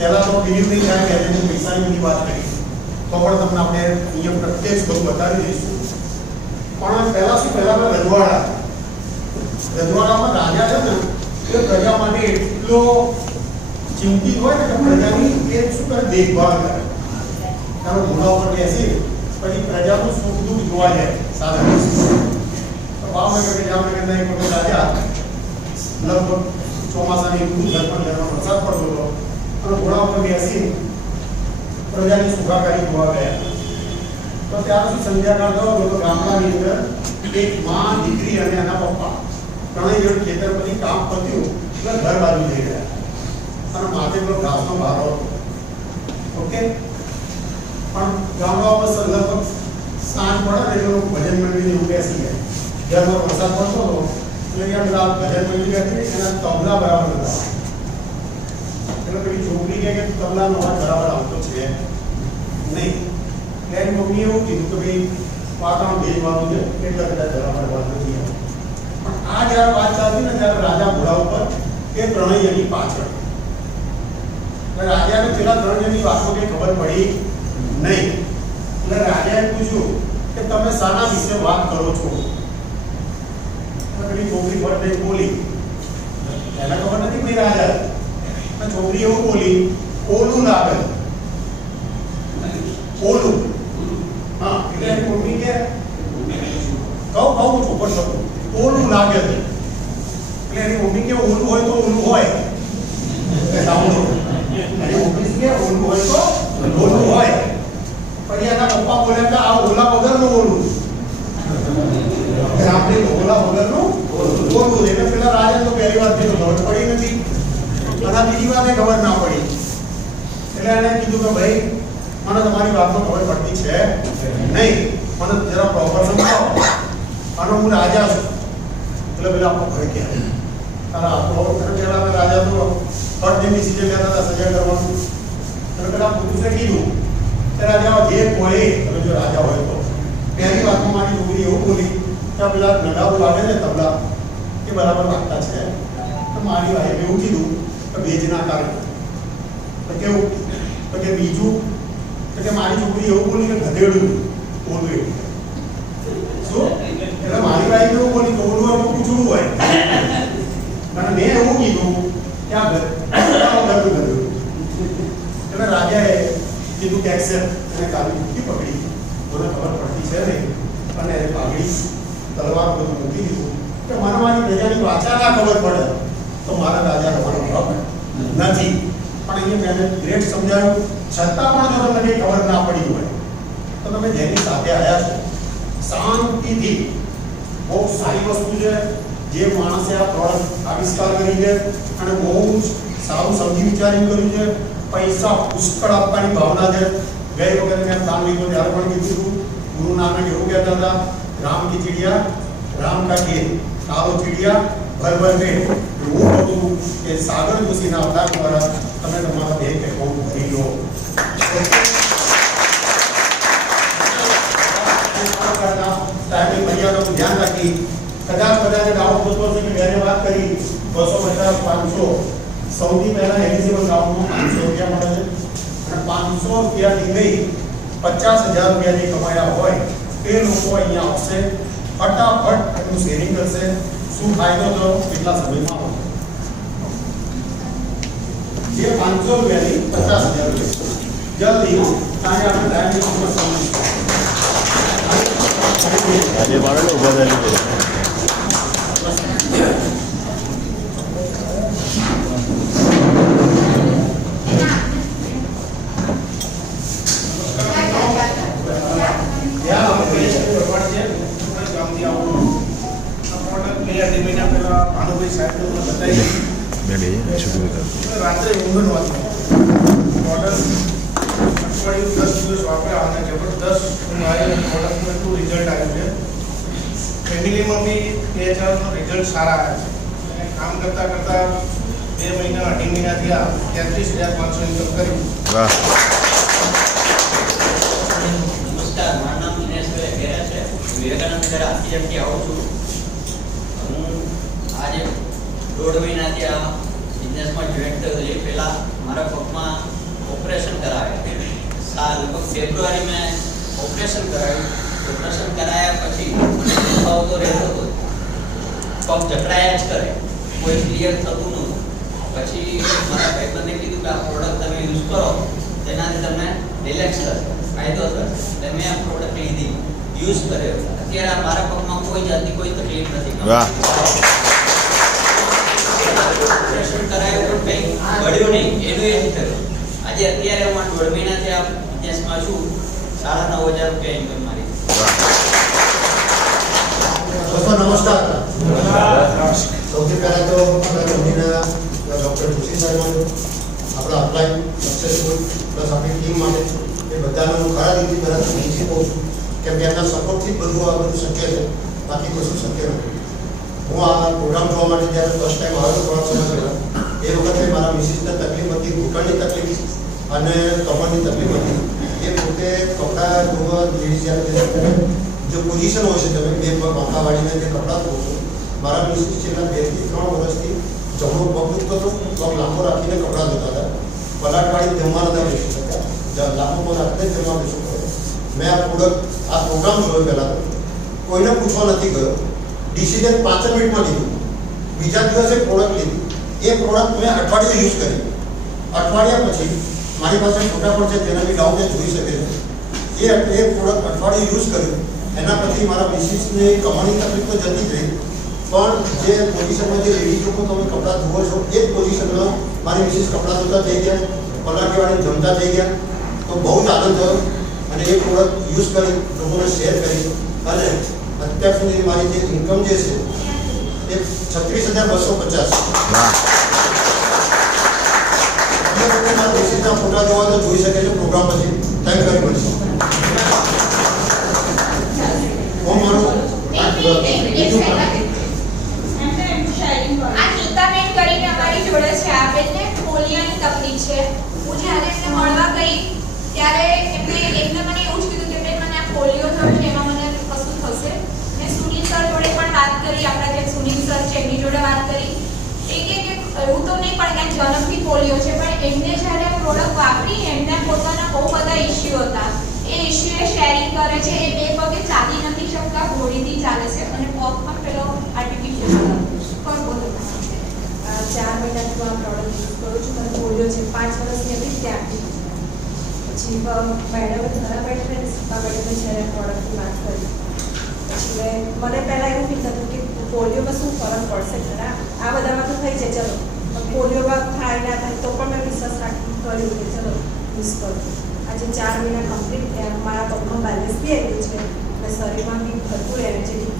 पहला तो डिलीवरी થાય કે એને પૈસાની વાત કરી તો પણ તમને આપણે નિયમ પ્રત્યક્ષ બધું બતાવી દઈશું પણ પહેલા શું પહેલા રજવાડામાં રાજા છે ને એ પ્રજા માટે એટલો ચિંતિત હોય ને કે પ્રજાની એ શું કરે દેખભાળ કરે કારણ ઘોડા ઉપર બેસી પછી પ્રજાનું સુખ દુઃખ જોવા જાય સાધારણ તો ભાવનગર કે જામનગરના એક વખત રાજા લગભગ ચોમાસાની ઋતુ દરમિયાન વરસાદ પડતો હતો અને ઘોડા ઉપર બેસી પ્રજાની સુખાકારી જોવા ગયા તો ત્યાર સુધી સંધ્યાકાળ થયો તો ગામડાની અંદર એક માં દીકરી અને એના પપ્પા ત્રણેય જણ ખેતર પરથી કામ પત્યું એટલે ઘર બાજુ જઈ રહ્યા અને માથે પેલો ઘાસનો ભારો ઓકે પણ ગામડાઓમાં લગભગ સાંજ પડે ને એટલે ભજન મંડળીની એવું બેસી ગયા ઘરમાં વરસાદ પડતો હતો એટલે કે બધા ભજન મંડળી હતી એના તબલા બરાબર હતા એટલે પેલી છોકરી કે તબલાનો અવાજ બરાબર આવતો છે નહીં એની મમ્મીએ એવું કીધું કે ભાઈ વાતાવરણ ભેજવાળું છે એટલે કદાચ બરાબર અવાજ નથી આવતો પણ આ જ્યારે વાત ચાલતી ને ત્યારે રાજા ઘોડા ઉપર એ ત્રણેયની પાછળ રાજાને પેલા ત્રણ જણની વાતો કઈ ખબર પડી નહીં એટલે રાજાએ પૂછ્યું કે તમે શાના વિશે વાત કરો છો પેલી છોકરી પર નહીં બોલી એને ખબર નથી ભાઈ રાજા છોકરી એવું બોલી ઓલું લાગે ઓલું હા એટલે એની મમ્મી કે કહું છું પણ શકું ઓલું લાગે એટલે એની મમ્મી કે ઓલું હોય તો ઓલું હોય સાંભળો એની મમ્મી કે ઓલું હોય તો ઓલું હોય પછી એના પપ્પા બોલ્યા કે આ ઓલા વગરનું ઓલું આપણે ઓલા વગરનું ઓલું એટલે પેલા રાજા તો પહેલી વાર કીધું ખબર પડી નથી અને બીજી વાર ખબર ના પડી એટલે એને કીધું કે ભાઈ મને તમારી વાતમાં ખબર પડતી છે નહીં મને જરા પ્રોપર સમજાવો અને હું રાજા છું એટલે પેલા આપણો ભય કે તારા આપણો પેલા રાજા તો બર્થડેની સીઝન લેતા હતા સજા કરવાનું એટલે પેલા પુરુષે કીધું કે રાજા જે બોલે તમે જો રાજા હોય તો પહેલી વાતમાં મારી છોકરી એવું બોલી કે પેલા નગાવું વાગે ને તબલા એ બરાબર વાગતા છે તો મારી વાઈફે એવું કીધું કે ભેજના કારણે તો કેવું તો કે બીજું તો કે મારી છોકરી એવું બોલી કે ગધેડું ઓલું એવું શું એટલે મારી વાઈફ એવું બોલી કે ઓલું એમાં પૂછવું હોય અને મેં એવું કીધું કે આ ગધેડું એટલે રાજાએ કીધું કે એક્સેપ્ટ અને કાલી મૂકી પકડી મને ખબર પડતી છે નહીં અને પાઘડી તલવાર બધું મૂકી દીધું કે મને મારી પ્રજાની વાચા ના ખબર પડે તો મારા રાજા રવાનો હક નથી પણ અહીંયા મેં ગ્રેટ સમજાવ્યું છતાં પણ જો તમને કંઈ ખબર ના પડી હોય તો તમે જેની સાથે આવ્યા છો શાંતિથી બહુ સારી વસ્તુ છે જે માણસે આ પ્રોડક્ટ આવિષ્કાર કરી છે અને બહુ સારું સમજી વિચારીને કર્યું છે પૈસા પુષ્કળ આપવાની ભાવના છે ગઈ વખતે મેં દાન લીધો ત્યારે પણ કીધું હતું ગુરુ નાનક એવું કહેતા હતા રામ કી ચીડિયા રામ કા ખેત કાળો ચીડિયા ભર ભર પેટ એવું હતું કે સાગર જોશીના અવતાર દ્વારા તમે તમારા બેંક એકાઉન્ટ ભરી લો ટાઈમની મર્યાદાનું ધ્યાન રાખી કદાચ બધાને ડાઉટ થતો હશે કે મેં વાત કરી 250 500 સૌથી પહેલા એલિજિબલ કાઉન્ટમાં 500 રૂપિયા મળે છે અને 500 રૂપિયાથી લઈ 50,000 રૂપિયા જે કમાયા હોય તે લોકો અહીંયા આવશે ફટાફટ એનું શેરિંગ કરશે શું ફાયદો થયો કેટલા સમયમાં જે 500 રૂપિયાની 50,000 રૂપિયા જલ્દી કારણ આપણે ટાઈમની સમસ્યા આજે મારે ઉભા થયેલું રાત્રે ઊંઘ નહોતી મોડલ અઠવાડિયું 10 દિવસ વાપર્યા અને જબરદસ્ત ઊંઘ આવી પ્રોડક્ટનું એટલું રિઝલ્ટ આવ્યું છે ફેમિલીમાં બી 2-4 રિઝલ્ટ સારા આવ્યા છે કામ કરતાં કરતાં 2 મહિના 2.5 મહિના થયા 33,500 ઇન્કમ કરી. વાહ. નમસ્કાર, મારું નામ દિનેશભાઈ ઘેરા છે. વિવેકાનંદ નગર આરતીએમથી આવું છું. હું આજે 1.5 મહિનાથી આ બિઝનેસમાં જોઈન્ટ થયો. એ પહેલાં મારા પગમાં ઓપરેશન કરાવ્યું. લગભગ ફેબ્રુઆરી મેં ઓપરેશન કરાવ્યું. ઓપરેશન કરાયા પછી મને દુખાવો તો રહેતો હતો, પગ જકડાયા જ કરે, કોઈ ક્લિયર થતું નહોતું. પછી મારા ભાઈબંધે કીધું કે આ પ્રોડક્ટ તમે યુઝ કરો, તેનાથી તમને રિલેક્સ થશે, ફાયદો થશે. એટલે મેં આ પ્રોડક્ટ લીધી, યુઝ કર્યો. અત્યારે મારા પગમાં કોઈ જાતની કોઈ તકલીફ નથી. વાહ. ઓપરેશન કરાયું પણ કંઈ મળ્યું નહીં, એનું એ જ થયું. આજે અત્યારે હું 1.5 મહિનાથી આ બિઝનેસમાં છું. 9,500 રૂપિયા ઇન્કમ મારી. દોસ્તો નમસ્કાર. સૌથી પહેલા તો આપણા કંપનીના ડૉક્ટર જોશી સાહેબ આપણા અપ્લાય સક્સેસફુલ પ્લસ આપણી ટીમ માટે એ બધાનો હું ખરા દિલથી પહેલાં તો નીચે કહું છું, કેમ કે એમના સપોર્ટથી જ બધું આ બધું શક્ય છે, બાકી કશું શક્ય નથી. હું આ પ્રોગ્રામ જોવા માટે જ્યારે ફર્સ્ટ ટાઈમ આવ્યો થોડા સમય પહેલાં, એ વખતે મારા મિસિસને તકલીફ હતી, ઘૂંટણની તકલીફ અને કમરની તકલીફ હતી. એ પોતે કપડાં ધોવા લેડીઝ જ્યારે જે પોઝિશન હોય છે, તમે બે પગ પાંખા વાળીને જે કપડાં ધોવો છો, મારા મિસિસ છેલ્લા 2 થી 3 વર્ષથી જમણો પગ દુખતો હતો, પગ લાંબો રાખીને કપડાં ધોતા હતા, પલાટ વાળી જમવા નતા બેસી શકતા, લાંબો પગ રાખીને જમવા બેસવું પડે. મેં આ પ્રોગ્રામ જોયો પહેલાં તો કોઈને પૂછવા નથી ગયો, ડિસિઝન 5 મિનિટમાં લીધું. બીજા દિવસે પ્રોડક્ટ લીધી. એ પ્રોડક્ટ મેં અઠવાડિયું યુઝ કરી. અઠવાડિયા પછી મારી પાસે ફોટા પણ છે, તેના બી ડાઉન જોઈ શકે છે. એ પ્રોડક્ટ અઠવાડિયું યુઝ કર્યું. એના પછી મારા મિસિસને કમરની તકલીફ તો જતી જ રહી, પણ જે પોઝિશનમાં જે લેડીઝ લોકો તમે કપડાં ધોવો છો, એ જ પોઝિશનમાં મારી મિસિસ કપડાં ધોતા થઈ ગયા, પલાટીવાળી જમતા થઈ ગયા. તો બહુ જ આનંદ થયો અને એ પ્રોડક્ટ યુઝ કરી લોકોને શેર કરી અને અત્યાર સુધી મારી જે ઇન્કમ જે છે એ 36,250. મારા મિસિસના ફોટા જોવા તો જોઈ શકે છે પ્રોગ્રામ પછી. Thank you very much. આ નીતાબેન કરીને અમારી જોડે છે. આ બેનને પોલિયાની તકલીફ છે. હું જ્યારે એમને મળવા ગઈ ત્યારે એમને મને એવું જ કીધું કે બેન મને આ પોલિયો થયો છે, એમાં મને કશું થશે. મેં સુનિલ સર જોડે પણ વાત કરી, આપણા જે સુનિલ સર છે એમની જોડે વાત કરી. એ કે એવું તો નહીં પણ ત્યાં જન્મથી પોલિયો છે, પણ એમને જ્યારે આ પ્રોડક્ટ વાપરી એમને પોતાના બહુ બધા ઇસ્યુ હતા. એ ઇસ્યુ શેરિંગ કરે છે. એ 2 પગે ચાલી નથી શકતા, ઘોડીથી ચાલે છે અને પગ પણ પેલો આર્ટિફિશિયલ પણ બોલો. 4 મહિનાથી હું આ પ્રોડક્ટ યુઝ કરું છું. મને પોલિયો છે, 5 વર્ષની હતી ત્યારથી. પછી મેડમે ઘણા મેડમે સીપા મેડમે જ્યારે પ્રોડક્ટની વાત કરી પછી મને પહેલાં એવું ફીલ થતું કે પોલિયોમાં શું ફરક પડશે ખરા, આ બધામાં તો થઈ જાય, ચલો પોલિયોમાં થાય ના થાય તો પણ મેં વિશ્વાસ રાખી કર્યું કે ચલો યુઝ કરું. આજે 4 મહિના કમ્પ્લીટ થયા, મારા પગમાં બેલેન્સ બી આવ્યું છે અને શરીરમાં બી ભરપૂર એનર્જી થઈ.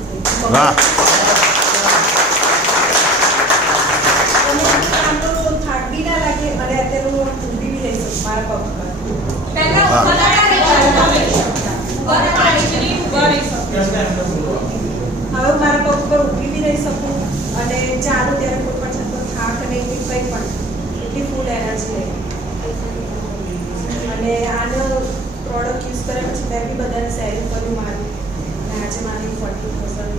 થાક બી ના લાગે અને અત્યારે હું ઊભી બી રહી શકું મારા પગ પર. પહેલા હવે મારા પગ પર ઊભી બી રહી શકું અને ચાલુ ત્યારે કોઈ પણ છતો થાક અને કંઈ પણ એટલી ફૂલ એનર્જી લઈ. અને આનો પ્રોડક્ટ યુઝ કર્યા પછી મેં બી બધાને શેર કર્યું મારું અને આજે મારી 40,000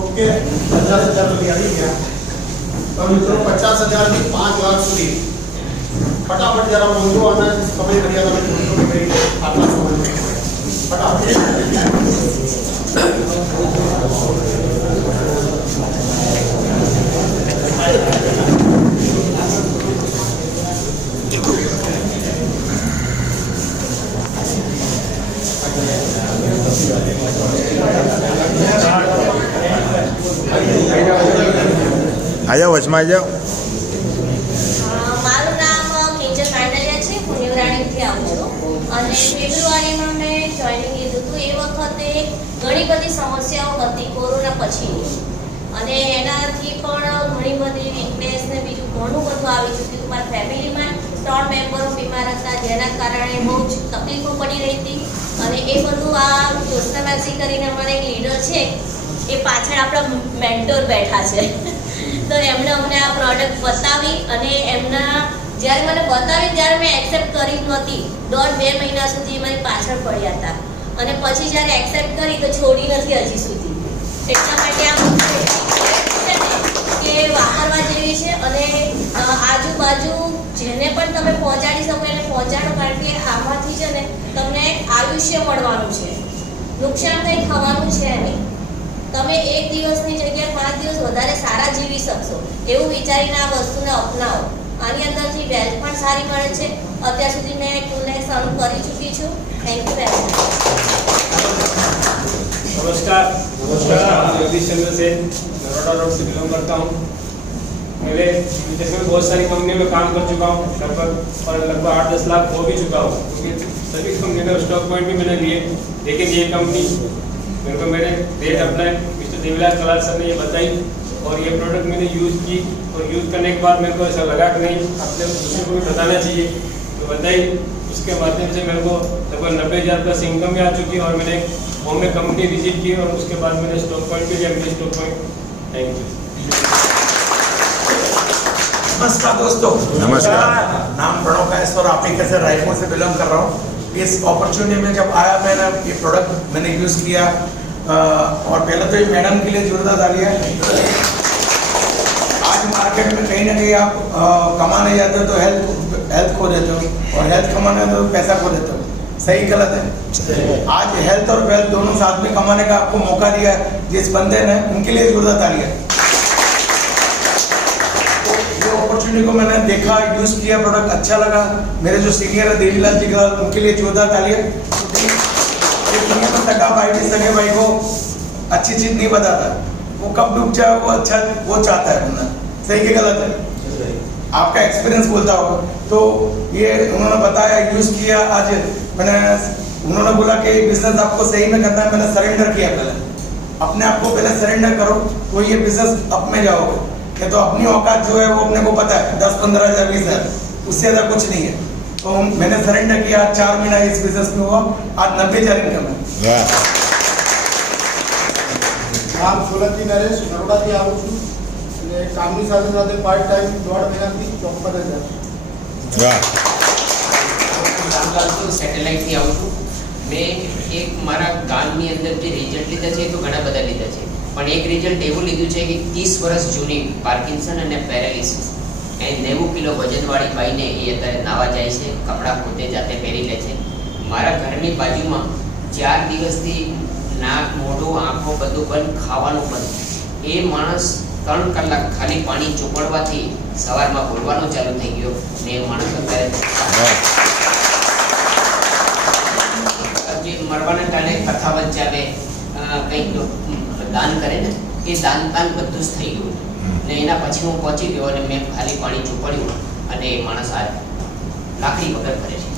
ઓકે. 50,000 રૂપિયા આવી ગયા. તો મિત્રો 50,000 થી 5 લાખ સુધી ફટાફટ જરા નોંધો અને સમય મર્યાદા નોંધો કે ભાઈ આટલા સમય ફટાફટ. આ જાઓ, વચમાં આવી જાઓ. મારું નામ કિંજલ માંડલિયા છે. હું નિવરાણીથી આવું છું અને ફેબ્રુઆરીમાં મેં જોઈનિંગ લીધું હતું. એ વખતે ઘણી બધી સમસ્યાઓ હતી કોરોના પછીની અને એનાથી પણ ઘણી બધી વીકનેસ ને બીજું ઘણું બધું આવી ચૂક્યું હતું. મારા ફેમિલીમાં 3 મેમ્બરો બીમાર હતા, જેના કારણે બહુ જ તકલીફો પડી રહી હતી અને એ બધું આ જ્યોત્સના માસી કરીને અમારા એક લીડર છે, એ પાછળ આપણા મેન્ટોર બેઠા છે. તો એમણે અમને આ પ્રોડક્ટ બતાવી અને એમના જ્યારે મને બતાવી ત્યારે મેં એક્સેપ્ટ કરી જ નહોતી. 1.5-2 મહિના સુધી મારી પાછળ પડ્યા હતા અને પછી જ્યારે એક્સેપ્ટ કરી તો છોડી નથી હજી સુધી. એટલા માટે આ કે વાપરવા જેવી છે અને આજુબાજુ જેને પણ તમે પહોંચાડી શકો એને પહોંચાડો, કારણ કે આમાંથી છે ને તમને આયુષ્ય મળવાનું છે, નુકસાન કંઈ થવાનું છે નહીં. તમે 1 દિવસની જગ્યાએ 5 દિવસ વધારે સારા જીવી શકશો એવું વિચારીને આ વસ્તુને અપનાવો. આની અંદરથી વેલ્થ પણ સારી મળે છે. અત્યાર સુધી મેં 2 lakhs અર્ન કરી ચૂકી છું. Thank you very much. नमस्कार मैं जगदीश चंद्र सेन नरोडा रोड से बिलोंग करता हूँ। पहले जैसे मैं बहुत सारी कंपनियों में काम कर चुका हूँ, लगभग 8-10 लाख हो भी चुका हूँ, क्योंकि सभी कंपनी का स्टॉक पॉइंट भी मैंने लिए, लेकिन ये कंपनी मेरे को मेरे रेट अपना मिस्टर देवीलाल कलाल सर ने ये बताई और ये प्रोडक्ट मैंने यूज़ की और यूज़ करने के बाद मेरे को ऐसा लगा कि नहीं अपने दूसरे को भी बताना चाहिए, तो बताई। उसके माध्यम से मेरे को लगभग 90,000 प्लस इनकम भी आ चुकी है और मैंने होम में कंपनी विजिट की और उसके बाद मैंने स्टॉक पॉइंट भी लिया, mini stock point. Thank you. नमस्कार दोस्तों, नमस्कार। नाम प्रणव कायस्वर अफ्रीका से रायपुर से बिलोंग कर रहा हूँ। इस अपॉर्चुनिटी में जब आया मैंने ये प्रोडक्ट मैंने यूज़ किया और पहले तो ये मैडम के लिए जोरदार तालियां। आज मार्केट में कहीं ना कहीं आप कमाने जाते हो तो हेल्थ खो देते हो और हेल्थ कमाने तो पैसा खो देते हो। सही गलत है? आज हेल्थ और वेल्थ दोनों साथ में कमाने का आपको मौका दिया है जिस बंदे ने, उनके लिए जोरदार तालियां। ये अपॉर्चुनिटी को मैंने देखा, यूज़ किया, प्रोडक्ट अच्छा लगा। मेरे जो सीनियर है देवीलाल जी का, उनके लिए जोरदार तालियां। दुनिया में सगा भाई भी सगे भाई को अच्छी चीज़ नहीं बताता, वो कब डूब जाए वो अच्छा वो चाहता है बंदा। सही कि गलत है? आपका एक्सपीरियंस बोलता होगा। तो ये उन्होंने बताया, यूज़ किया। आज मैंने उन्होंने बोला कि बिजनेस आपको सही में करना है, मैंने सरेंडर किया। पहले अपने आप को पहले सरेंडर करो तो ये बिजनेस अप में जाओगे। ये तो अपनी औकात जो है वो अपने को पता है, 10-15 हज़ार 20 हज़ार, उससे ज़्यादा कुछ नहीं है। तो मैंने सरेंडर किया। 4 महीना इस बिजनेस में हुआ, आज 90,000 इनकम है। નામ સોલંકી નરેશ, નરોડાથી આવું છું અને કામની સાથે સાથે પાર્ટ ટાઈમ 1.5 મહિનાથી 54,000. રામલાલ તો સેટેલાઇટથી આવું છું. મેં એક મારા ગામની અંદર જે રિઝલ્ટ લીધા છે તો ઘણા બધા લીધા છે, પણ એક રિઝલ્ટ એવું લીધું છે કે 30 વર્ષ જૂની પાર્કિન્સન અને પેરાલિસિસ એ 90 કિલો વજનવાળી બાઈને એ અત્યારે નાવા જાય છે, કપડાં પોતે જાતે પહેરી લે છે. મારા ઘરની બાજુમાં 4 દિવસથી નાક, મોઢું, આંખો બધું બંધ, ખાવાનું બંધ. એ માણસ 3 કલાક ખાલી પાણી ચોપડવાથી સવારમાં બોલવાનું ચાલુ થઈ ગયો ને એ માણસ અત્યારે જે મરવાના ટાણે કથાવત ચાલે, કંઈક દાન કરે ને એ દાન બધું જ થઈ ગયું ને એના પછી હું પહોંચી ગયો અને મેં ખાલી પાણી ચોપડ્યું અને એ માણસ આ લાકડી વગર કરે છે.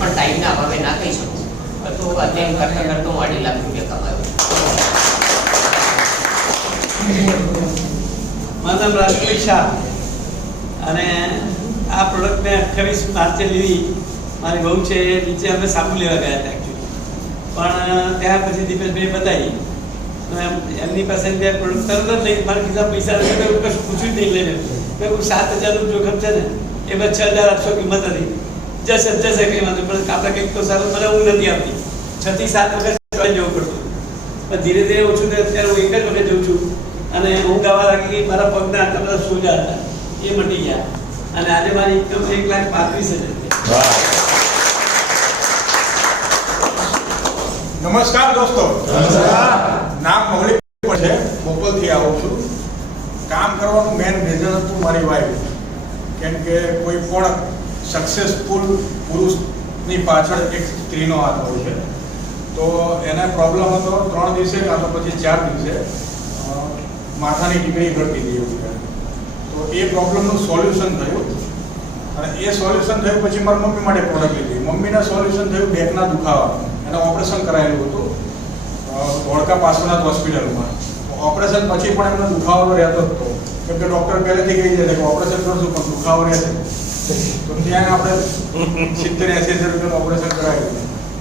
પણ ટાઈમના અભાવે ના કહી શકું, તો અત્યારે કરતા કરતો હું 2.5 લાખ રૂપિયા કમાયો. મારું નામ રાજકુમાર શાહ અને આ પ્રોડક્ટ મેં 28 માર્ચે લીધી. મારી બહુ છે એ નીચે અમે સાબુ લેવા ગયા હતા એકચ્યુઅલી, પણ ત્યાં પછી દીપેશભાઈ બતાવી એમની પાસે બે પ્રોડક્ટ તરત જ લઈ મારા ખિસ્સા પૈસા કશું પૂછ્યું જ નહીં લઈને. મેં 7,000નું જોખમ છે ને એ બસ 6,800 કિંમત હતી. જશે કંઈ વાંધો, પણ આપણે કંઈક તો સારું મને ઊંઘ નથી આવતી. 6 થી 7 વખત જવું પડતું, પણ ધીરે ધીરે ઓછું થાય. અત્યારે હું 1 જ વખત જઉં છું અને ઊંઘ આવવા લાગી ગઈ. મારા પગના આટલા બધા સોજા હતા એ મટી ગયા અને આજે મારી ઇન્કમ 1,35,000. નમસ્કાર દોસ્તો, નામ મૌલિક છે, બોપલથી આવું છું. કામ કરવાનું મેન રીઝન હતું મારી વાઈફ, કેમ કે કોઈ પણ સક્સેસફુલ પુરુષની પાછળ એક સ્ત્રીનો હાથ હોય છે. તો એને પ્રોબ્લેમ હતો 3 દિવસે કાં તો પછી 4 દિવસે માથાની ટીકડી ગળતી હતી એવું છે. તો એ પ્રોબ્લેમનું સોલ્યુશન થયું અને એ સોલ્યુશન થયું પછી મારી મમ્મી માટે પ્રોડક્ટ લીધી. મમ્મીના સોલ્યુશન થયું બેકના દુખાવા, એને ઓપરેશન કરાયેલું હતું ધોળકા પાસોનાથ હોસ્પિટલમાં. ઓપરેશન પછી પણ એમને દુખાવો રહેતો હતો, કેમ કે ડૉક્ટર પહેલેથી કહી દે કે ઓપરેશન કરશું પણ દુખાવો રહેશે. તો ત્યાં આપણે 70-80 રૂપિયાનું ઓપરેશન કરાવ્યું,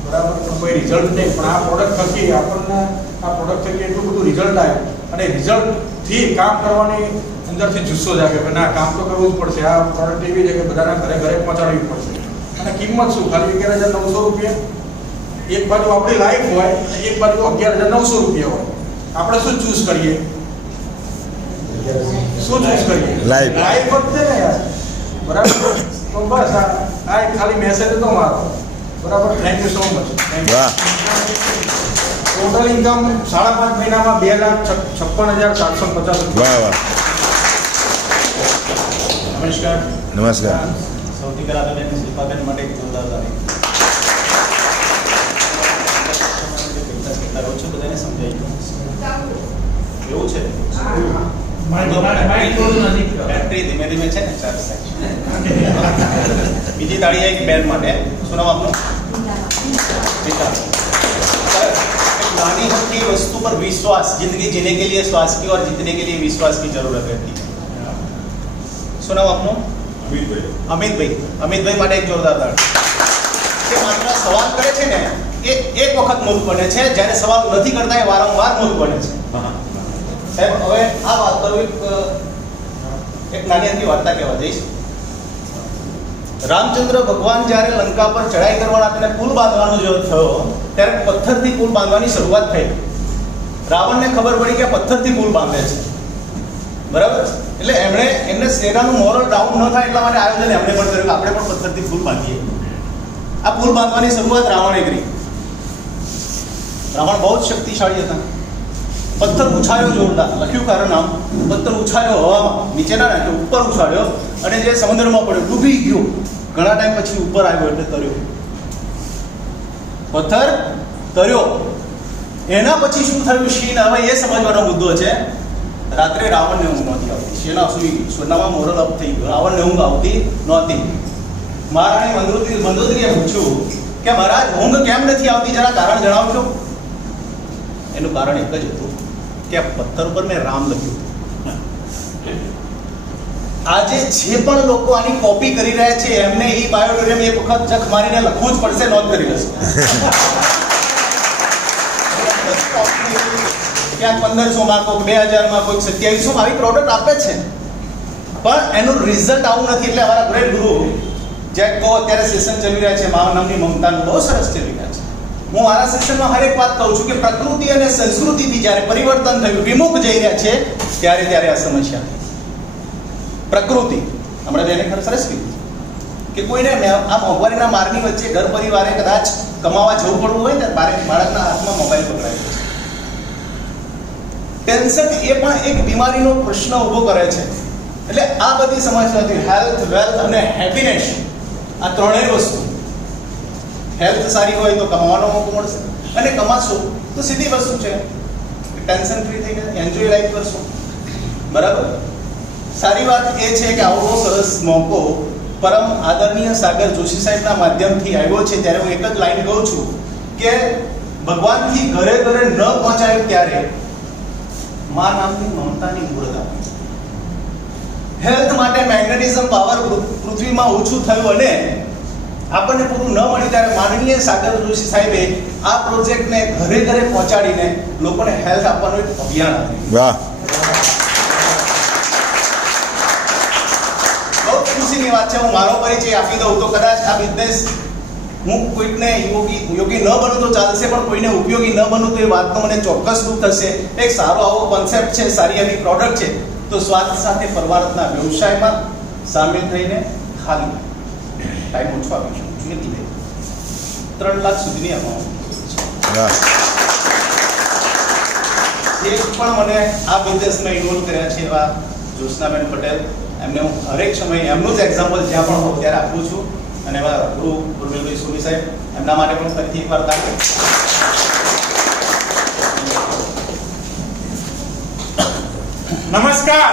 બરાબર, પણ કોઈ રિઝલ્ટ નહીં. પણ આ પ્રોડક્ટ થકી આપણને આ પ્રોડક્ટ થકી એટલું બધું રિઝલ્ટ આવ્યું, અને રિઝલ્ટથી કામ કરવાની અંદરથી જુસ્સો જાગે કે ના, કામ તો કરવું જ પડશે. આ પ્રોડક્ટ એવી છે કે બધાના ઘરે ઘરે પહોંચાડવી પડશે. અને કિંમત શું, ખાલી 11,900 રૂપિયા. એક બાજુ આપણી લાઈફ હોય અને એક બાજુ 11,900 રૂપિયા હોય. આપણે શું ચૂઝ કરીએ? શું ચૂઝ કરીએ? Life. લાઈફ જ છે ને યાર, બરાબર. તો બસ આ એક ખાલી મેસેજ હતો મારો, બરાબર. Thank you so much. વાહ. ટોટલ ઇન્કમ 5.5 મહિનામાં 2,56,750 રૂપિયા. વાહ વાહ. નમસ્કાર. નમસ્કાર. સૌથી પહેલા તો બેન શિલ્પાબેન માટે એક જોરદાર તાળી. કેટલા રોજ છો બધાને સમજાઈ ગયું એવું છે. બેટરી ધીમે ધીમે છે ને ચાર્જ થાય. બીજી તાળી એક બેન માટે. શું નામ આપનું? पिता. नानी की वस्तु पर विश्वास, जिंदगी जीने के लिए श्वास की और जीतने के लिए विश्वास की जरूरत रहती है. सुना आपको? अमितભાઈ માટે એક જોરદાર તાળી. કે માત્ર સવાલ કરે છે ને એ એક વખત મૂર્ખ બને છે, જ્યારે સવાલ નથી કરતા એ વારંવાર મૂર્ખ બને છે. સાહેબ, હવે આ વાત કરું, એક નાની અમથી વાર્તા કહેવા જઈશ. રામચંદ્ર ભગવાન જ્યારે લંકા પર ચઢાઈ કરવાના તેને પુલ બાંધવાનો જો થયો ત્યારે પથ્થરથી પુલ બાંધવાની શરૂઆત થઈ. રાવણને ખબર પડી કે પથ્થરથી પુલ બાંધે છે, બરાબર. એટલે એમને સેનાનું મોરલ ડાઉન ન થાય એટલા માટે આયોજન એમણે પણ કર્યું કે આપણે પણ પથ્થરથી પુલ બાંધીએ. આ પુલ બાંધવાની શરૂઆત રાવણે કરી. રાવણ બહુ જ શક્તિશાળી હતા. પથ્થર ઉછાળ્યો જોરદાર, લખ્યું કારણ નામ. પથ્થર ઉછાળ્યો હવામાં, નીચે ના નાખ્યો, ઉપર ઉછાળ્યો અને જે સમુદ્રમાં પડ્યો ડૂબી ગયો. ઘણા ટાઈમ પછી ઉપર આવ્યો એટલે તર્યો. પથ્થર તર્યો. એના પછી શું થયું શીન, હવે એ સમજવાનો મુદ્દો છે. રાત્રે રાવણને ઊંઘ નહોતી આવતી. શેના સુઈ ગઈ, સોનામાં મોરલ અપ થઈ ગયો. રાવણને ઊંઘ આવતી નહોતી. મહારાણી મંદોદરીએ પૂછ્યું કે મહારાજ ઊંઘ કેમ નથી આવતી, જરા કારણ જણાવજો. એનું કારણ એક જ હતું કે પથ્થર ઉપર મેં રામ લખ્યું. આજે જે પણ લોકો આની કોપી કરી રહ્યા છે એમને એ બાયોડેટામાં એક વખત જખ મારીને લખવું જ પડશે, નોંધ કરી લેશે. ક્યાંક 1500 માં, કોઈક 2000 માં, કોઈક 2700 માં આવી પ્રોડક્ટ આપે છે, પણ એનું રિઝલ્ટ આવું નથી. એટલે અમારા ગ્રેટ ગુરુ જેક કો અત્યારે સેશન ચલી રહ્યા છે, મા નામની મમતાનું, બહુ સરસ ચલી રહ્યા છે. હું મારા સેશનમાં હરેક વાત કહું છું કે પ્રકૃતિ અને સંસ્કૃતિથી જ્યારે પરિવર્તન થયું, વિમુખ જઈ રહ્યા છે, ત્યારે આ સમસ્યા થઈ. પ્રકૃતિ હમણાં બેને ખરેખર સરસ કીધું કે કોઈને આ મોંઘવારીના મારની વચ્ચે ઘર પરિવારે કદાચ કમાવા જવું પડવું હોય ને, બાળકના હાથમાં મોબાઈલ પકડાય છે. ટેન્શન એ પણ એક બીમારીનો પ્રશ્ન ઊભો કરે છે. એટલે આ બધી સમસ્યાથી હેલ્થ, વેલ્થ અને હેપીનેસ, આ ત્રણેય વસ્તુ. હેલ્થ સારી હોય તો કમાવાનો મોકો મળશે, અને કમાશો તો સીધી વસ્તુ છે ટેન્શન ફ્રી થઈને એન્જોય લાઈફ કરશો, બરાબર. સારી વાત એ છે કે આવો સરસ મોકો પરમ આદરણીય સાગર જોશી સાહેબના માધ્યમથી આવ્યો છે. ત્યારે હું એક જ લાઈન કહું છું કે ભગવાનથી ઘરે ઘરે ન પહોંચાયું ત્યારે મા નામની મમતાની મૂર્ત આપી. હેલ્થ માટે મેગ્નેટિઝમ પાવર પૃથ્વીમાં ઓછું થયું અને આપણને પૂરું ન મળ્યું ત્યારે માનનીય સાગર જોશી સાહેબે આ પ્રોજેક્ટને ઘરે ઘરે પહોંચાડીને લોકોને હેલ્થ આપવાનું એક અભિયાન આપ્યું. વાહ. બહુ ખુશીની વાત છે. હું મારો પરિચય આપી દઉં તો કદાચ આ બિઝનેસ હું કોઈકને યોગી ન બનું તો ચાલશે, પણ કોઈને ઉપયોગી ન બનું તો એ વાતનો મને ચોક્કસ દુઃખ થશે. એક સારો આવો કોન્સેપ્ટ છે, સારી એવી પ્રોડક્ટ છે, તો સ્વાસ્થ્ય સાથે પરમાર્થના વ્યવસાયમાં સામેલ થઈને ખાલી ટાઈમ ઓછો આપીશું. નથી 3 લાખ સુધીની અમાઉન્ટ જે પણ મને આ બિઝનેસમાં ઇન્વોલ્વ કર્યા છે એવા જ્યોત્સનાબેન પટેલ, એમને હું હરેક સમયે એમનું જ એક્ઝામ્પલ જ્યાં પણ હોઉં ત્યારે આપું છું. અને એવા ગુરુ ગુરમેલભાઈ સોની સાહેબ, એમના માટે પણ ફરીથી એકવાર તાળી. નમસ્કાર.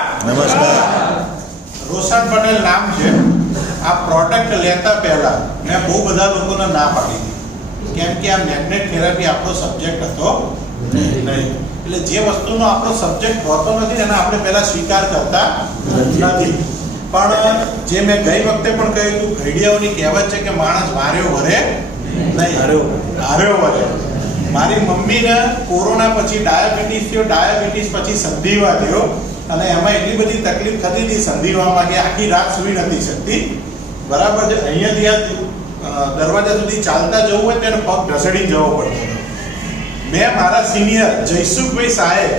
રોશન પટેલ નામ છે. આ પ્રોડક્ટ લેતા પહેલા મેં બહુ બધા લોકોને ના પાડી દીધી, કેમ કે આ મેગ્નેટ થેરાપી આપણો સબ્જેક્ટ હતો નહીં. એટલે જે વસ્તુનો આપણો સબ્જેક્ટ હોતો નથી એને આપણે પહેલા સ્વીકાર કરતા નથી. પણ જે મેં ગઈ વખતે પણ કહ્યું હતું, ઘડિયાઓની કહેવત છે કે માણસ વાર્યો વરે નહીં, હાર્યો વરે. મારી મમ્મીને કોરોના પછી ડાયાબિટીસ થયો, ડાયાબિટીસ પછી સંધિવા થયો અને એમાં એટલી બધી તકલીફ થતી હતી સંધિવામાં કે આખી રાત સૂઈ નથી શકતી. બરાબર છે. અહીંયાથી દરવાજા સુધી ચાલતા જવું હોય તેને પગ ઢસડીને જવો પડતો. મેં મારા સિનિયર જયસુખભાઈ સાહેબ,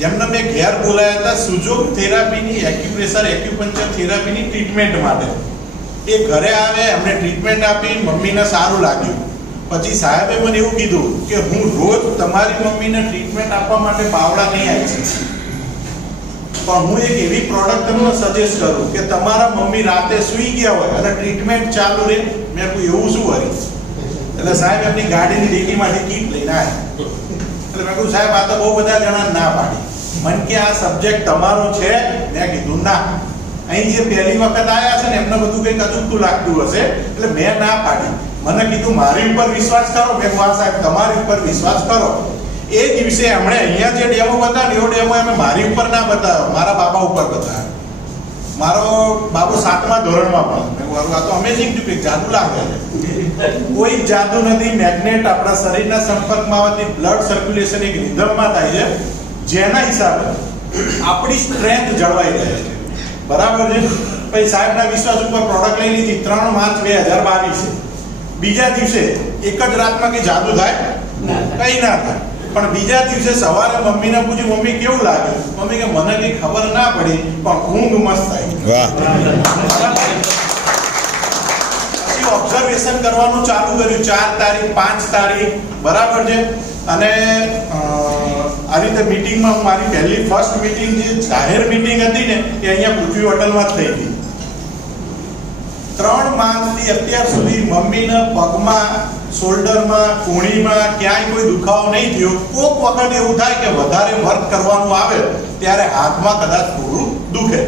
જેમને મેં ઘેર બોલાયા હતા સુજોગ થેરાપીની, એક્યુપ્રેશર એક્યુપંચર થેરાપીની ટ્રીટમેન્ટ માટે. એ ઘરે આવે, એમને ટ્રીટમેન્ટ આપી, મમ્મીને સારું લાગ્યું. પછી સાહેબે મને એવું કીધું કે હું રોજ તમારી મમ્મીને ટ્રીટમેન્ટ આપવા માટે બાવળા નહીં આવી શકું, પણ હું એક એવી પ્રોડક્ટ તમને સજેસ્ટ કરું કે તમારા મમ્મી રાતે સૂઈ ગયા હોય અને ટ્રીટમેન્ટ ચાલુ રહે. મેં કોઈ એવું શું હોય? એટલે સાહેબ એમની ગાડીની ડીકીમાંથી કીટ લઈને આવ્યા. એટલે મેં કહ્યું સાહેબ આ તો બહુ બધા જણા ના પાડી. મને કે આ સબ્જેક્ટ તમારો છે? મેં કીધું ના. અહીં જે પહેલી વખત આવ્યા છે ને એમને બધું કંઈક અજુગતું લાગતું હશે એટલે મેં ના પાડી. મને કીધું મારી ઉપર વિશ્વાસ કરો. મેં કહ્યું સાહેબ તમારી ઉપર વિશ્વાસ કરો. એ દિવસે એમણે અહીંયા જે ડેમો બતાવ્યો એવો ડેમો એમ મારી ઉપર ના બતાવ્યો, મારા બાબા ઉપર બતાવ્યો. મારો બાબો 7મા ધોરણમાં ભણે. મેં કહ્યું આ તો અમેઝિંગ ટુ પિક, જાદુ લાગે છે. કોઈ જાદુ નથી. મેગ્નેટ આપણા શરીરના સંપર્કમાં આવવાથી બ્લડ સર્ક્યુલેશન એક રિધમમાં થાય છે, જેના હિસાબે આપણી સ્ટ્રેન્થ જળવાઈ રહે છે. બરાબર છે. પછી સાહેબના વિશ્વાસ ઉપર પ્રોડક્ટ લઈ લીધી. 3 માર્ચ 2022 બીજા દિવસે એક જ રાતમાં કે જાદુ થાય? કઈ ના થાય. પણ બીજા દિવસે સવારે મમ્મીને પૂછ્યું મમ્મી કેવું લાગ્યું? મમ્મી કે મને કઈ ખબર ના પડી પણ ઊંઘ મસ્ત આવી. પછી ઓબ્ઝર્વેશન કરવાનું ચાલુ કર્યું. 4 તારીખ 5 તારીખ બરાબર છે. અને આ રીતે મીટિંગમાં મારી પહેલી ફર્સ્ટ મીટિંગ જે જાહેર મીટિંગ હતી ને એ અહીંયા પૃથ્વી હોટલમાં જ થઈ હતી. 3 માસથી અત્યાર સુધી મમ્મીના પગમાં, શોલ્ડરમાં, કોણીમાં ક્યાંય કોઈ દુખાવો નહીં થયો. કોક વખત એવું થાય કે વધારે વર્ક કરવાનું આવે ત્યારે હાથમાં કદાચ થોડું દુખે.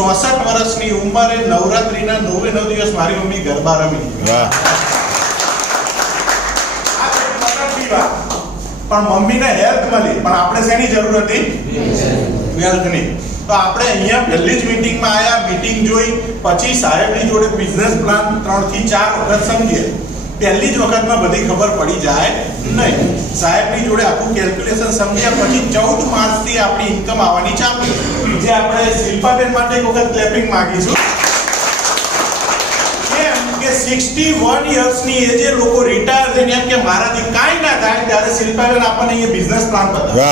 64 વર્ષની ઉંમરે નવરાત્રીના 9 દિવસ મારી મમ્મી ગરબા રમી. પણ મમ્મીને હેલ્થ મળી. પણ આપણે શેની જરૂર હતી? વેલ્થની. તો આપણે અહીંયા પહેલી જ મીટિંગમાં આવ્યા, મીટિંગ જોઈ, પછી સાહેબની જોડે બિઝનેસ પ્લાન 3 થી 4 વખત સમજીએ. પહેલી જ વખતમાં બધી ખબર પડી જાય નહીં. સાહેબની જોડે આખું કેલ્ક્યુલેશન સમજ્યા પછી 14 માર્ચથી આપણી ઇન્કમ આવવાની ચાલુ. જે આપણે શિલ્પાબેન માટે એક વખત ક્લેપિંગ માંગીશું. કેમ કે 61 યર્સની એજે લોકો રિટાયર થઈને એમ કે મારાથી કાંઈ ના થાય ત્યારે શિલ્પાબેન આપણને અહીંયા બિઝનેસ પ્લાન બતાવે.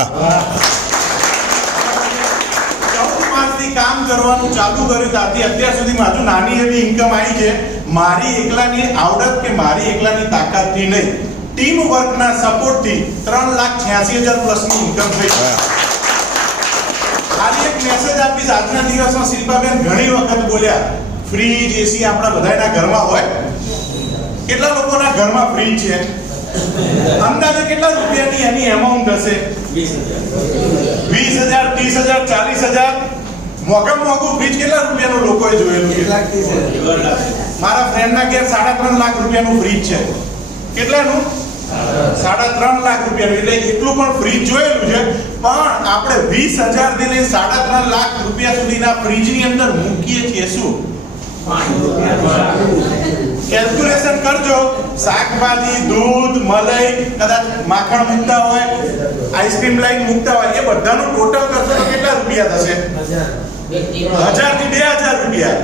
કામ કરવાનું ચાલુ કર્યું ત્યાંથી અત્યાર સુધીમાં હજુ નાની એવી ઇન્કમ આવી છે. મારી એકલાની આવડત કે મારી એકલાની તાકાતથી નહીં, ટીમ વર્કના સપોર્ટથી 3,86,000 પ્લસની ઇન્કમ થઈ છે. આજે એક મેસેજ આપીશ. આજના દિવસમાં શિલ્પાબેન ઘણી વખત બોલ્યા ફ્રીજ, એસી આપણા બધાના ઘરમાં હોય. કેટલા લોકોના ઘરમાં ફ્રીજ છે? અંદાજે કેટલા રૂપિયાની એની એમાઉન્ટ હશે? 20,000, 30,000, 40,000. મોંઘામાં મોંઘું ફ્રીજ કેટલા રૂપિયાનું લોકોએ જોયેલું છે? મારા ફ્રેન્ડના ઘેર 3.5 લાખ રૂપિયાનું ફ્રીજ છે. કેટલાનું? 3.5 લાખ રૂપિયાનું. એટલે એટલું પણ ફ્રીજ જોયેલું છે. પણ આપણે 20,000 થી લઈને 3.5 લાખ રૂપિયા સુધીના ફ્રીજની અંદર મૂકીએ છીએ શું? કેલ્ક્યુલેશન કરજો. શાકભાજી, દૂધ, મલાઈ, કદાચ માખણ મૂકતા હોય, આઈસ્ક્રીમ લાઈન મૂકતા હોય, એ બધાનું ટોટલ કરશો તો કેટલા રૂપિયા થશે? 1,000 થી 2,000 રૂપિયા.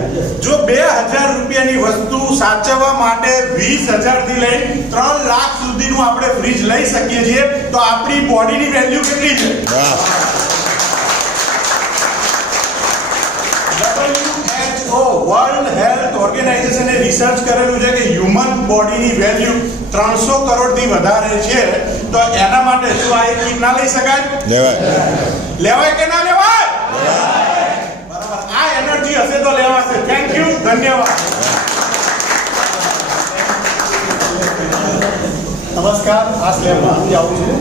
જો 2,000 રૂપિયાની વસ્તુ સાચવવા માટે 20,000 થી લઈને 3 લાખ સુધીનું આપણે ફ્રીજ લઈ શકીએ છીએ તો આપણી બોડીની વેલ્યુ કેટલી છે? વર્લ્ડ હેલ્થ ઓર્ગેનાઇઝેશને રિસર્ચ કરેલું છે કે હ્યુમન બોડીની વેલ્યુ 300 કરોડથી વધારે છે. તો એના માટે શું આ એક કીટ ના લઈ શકાય? લેવાય કે ના લેવાય? બરાબર. આ એનર્જી હશે તો લેવાશે. Thank you. ધન્યવાદ. નમસ્કાર. આ સ્લેબમાં હું આવું છું.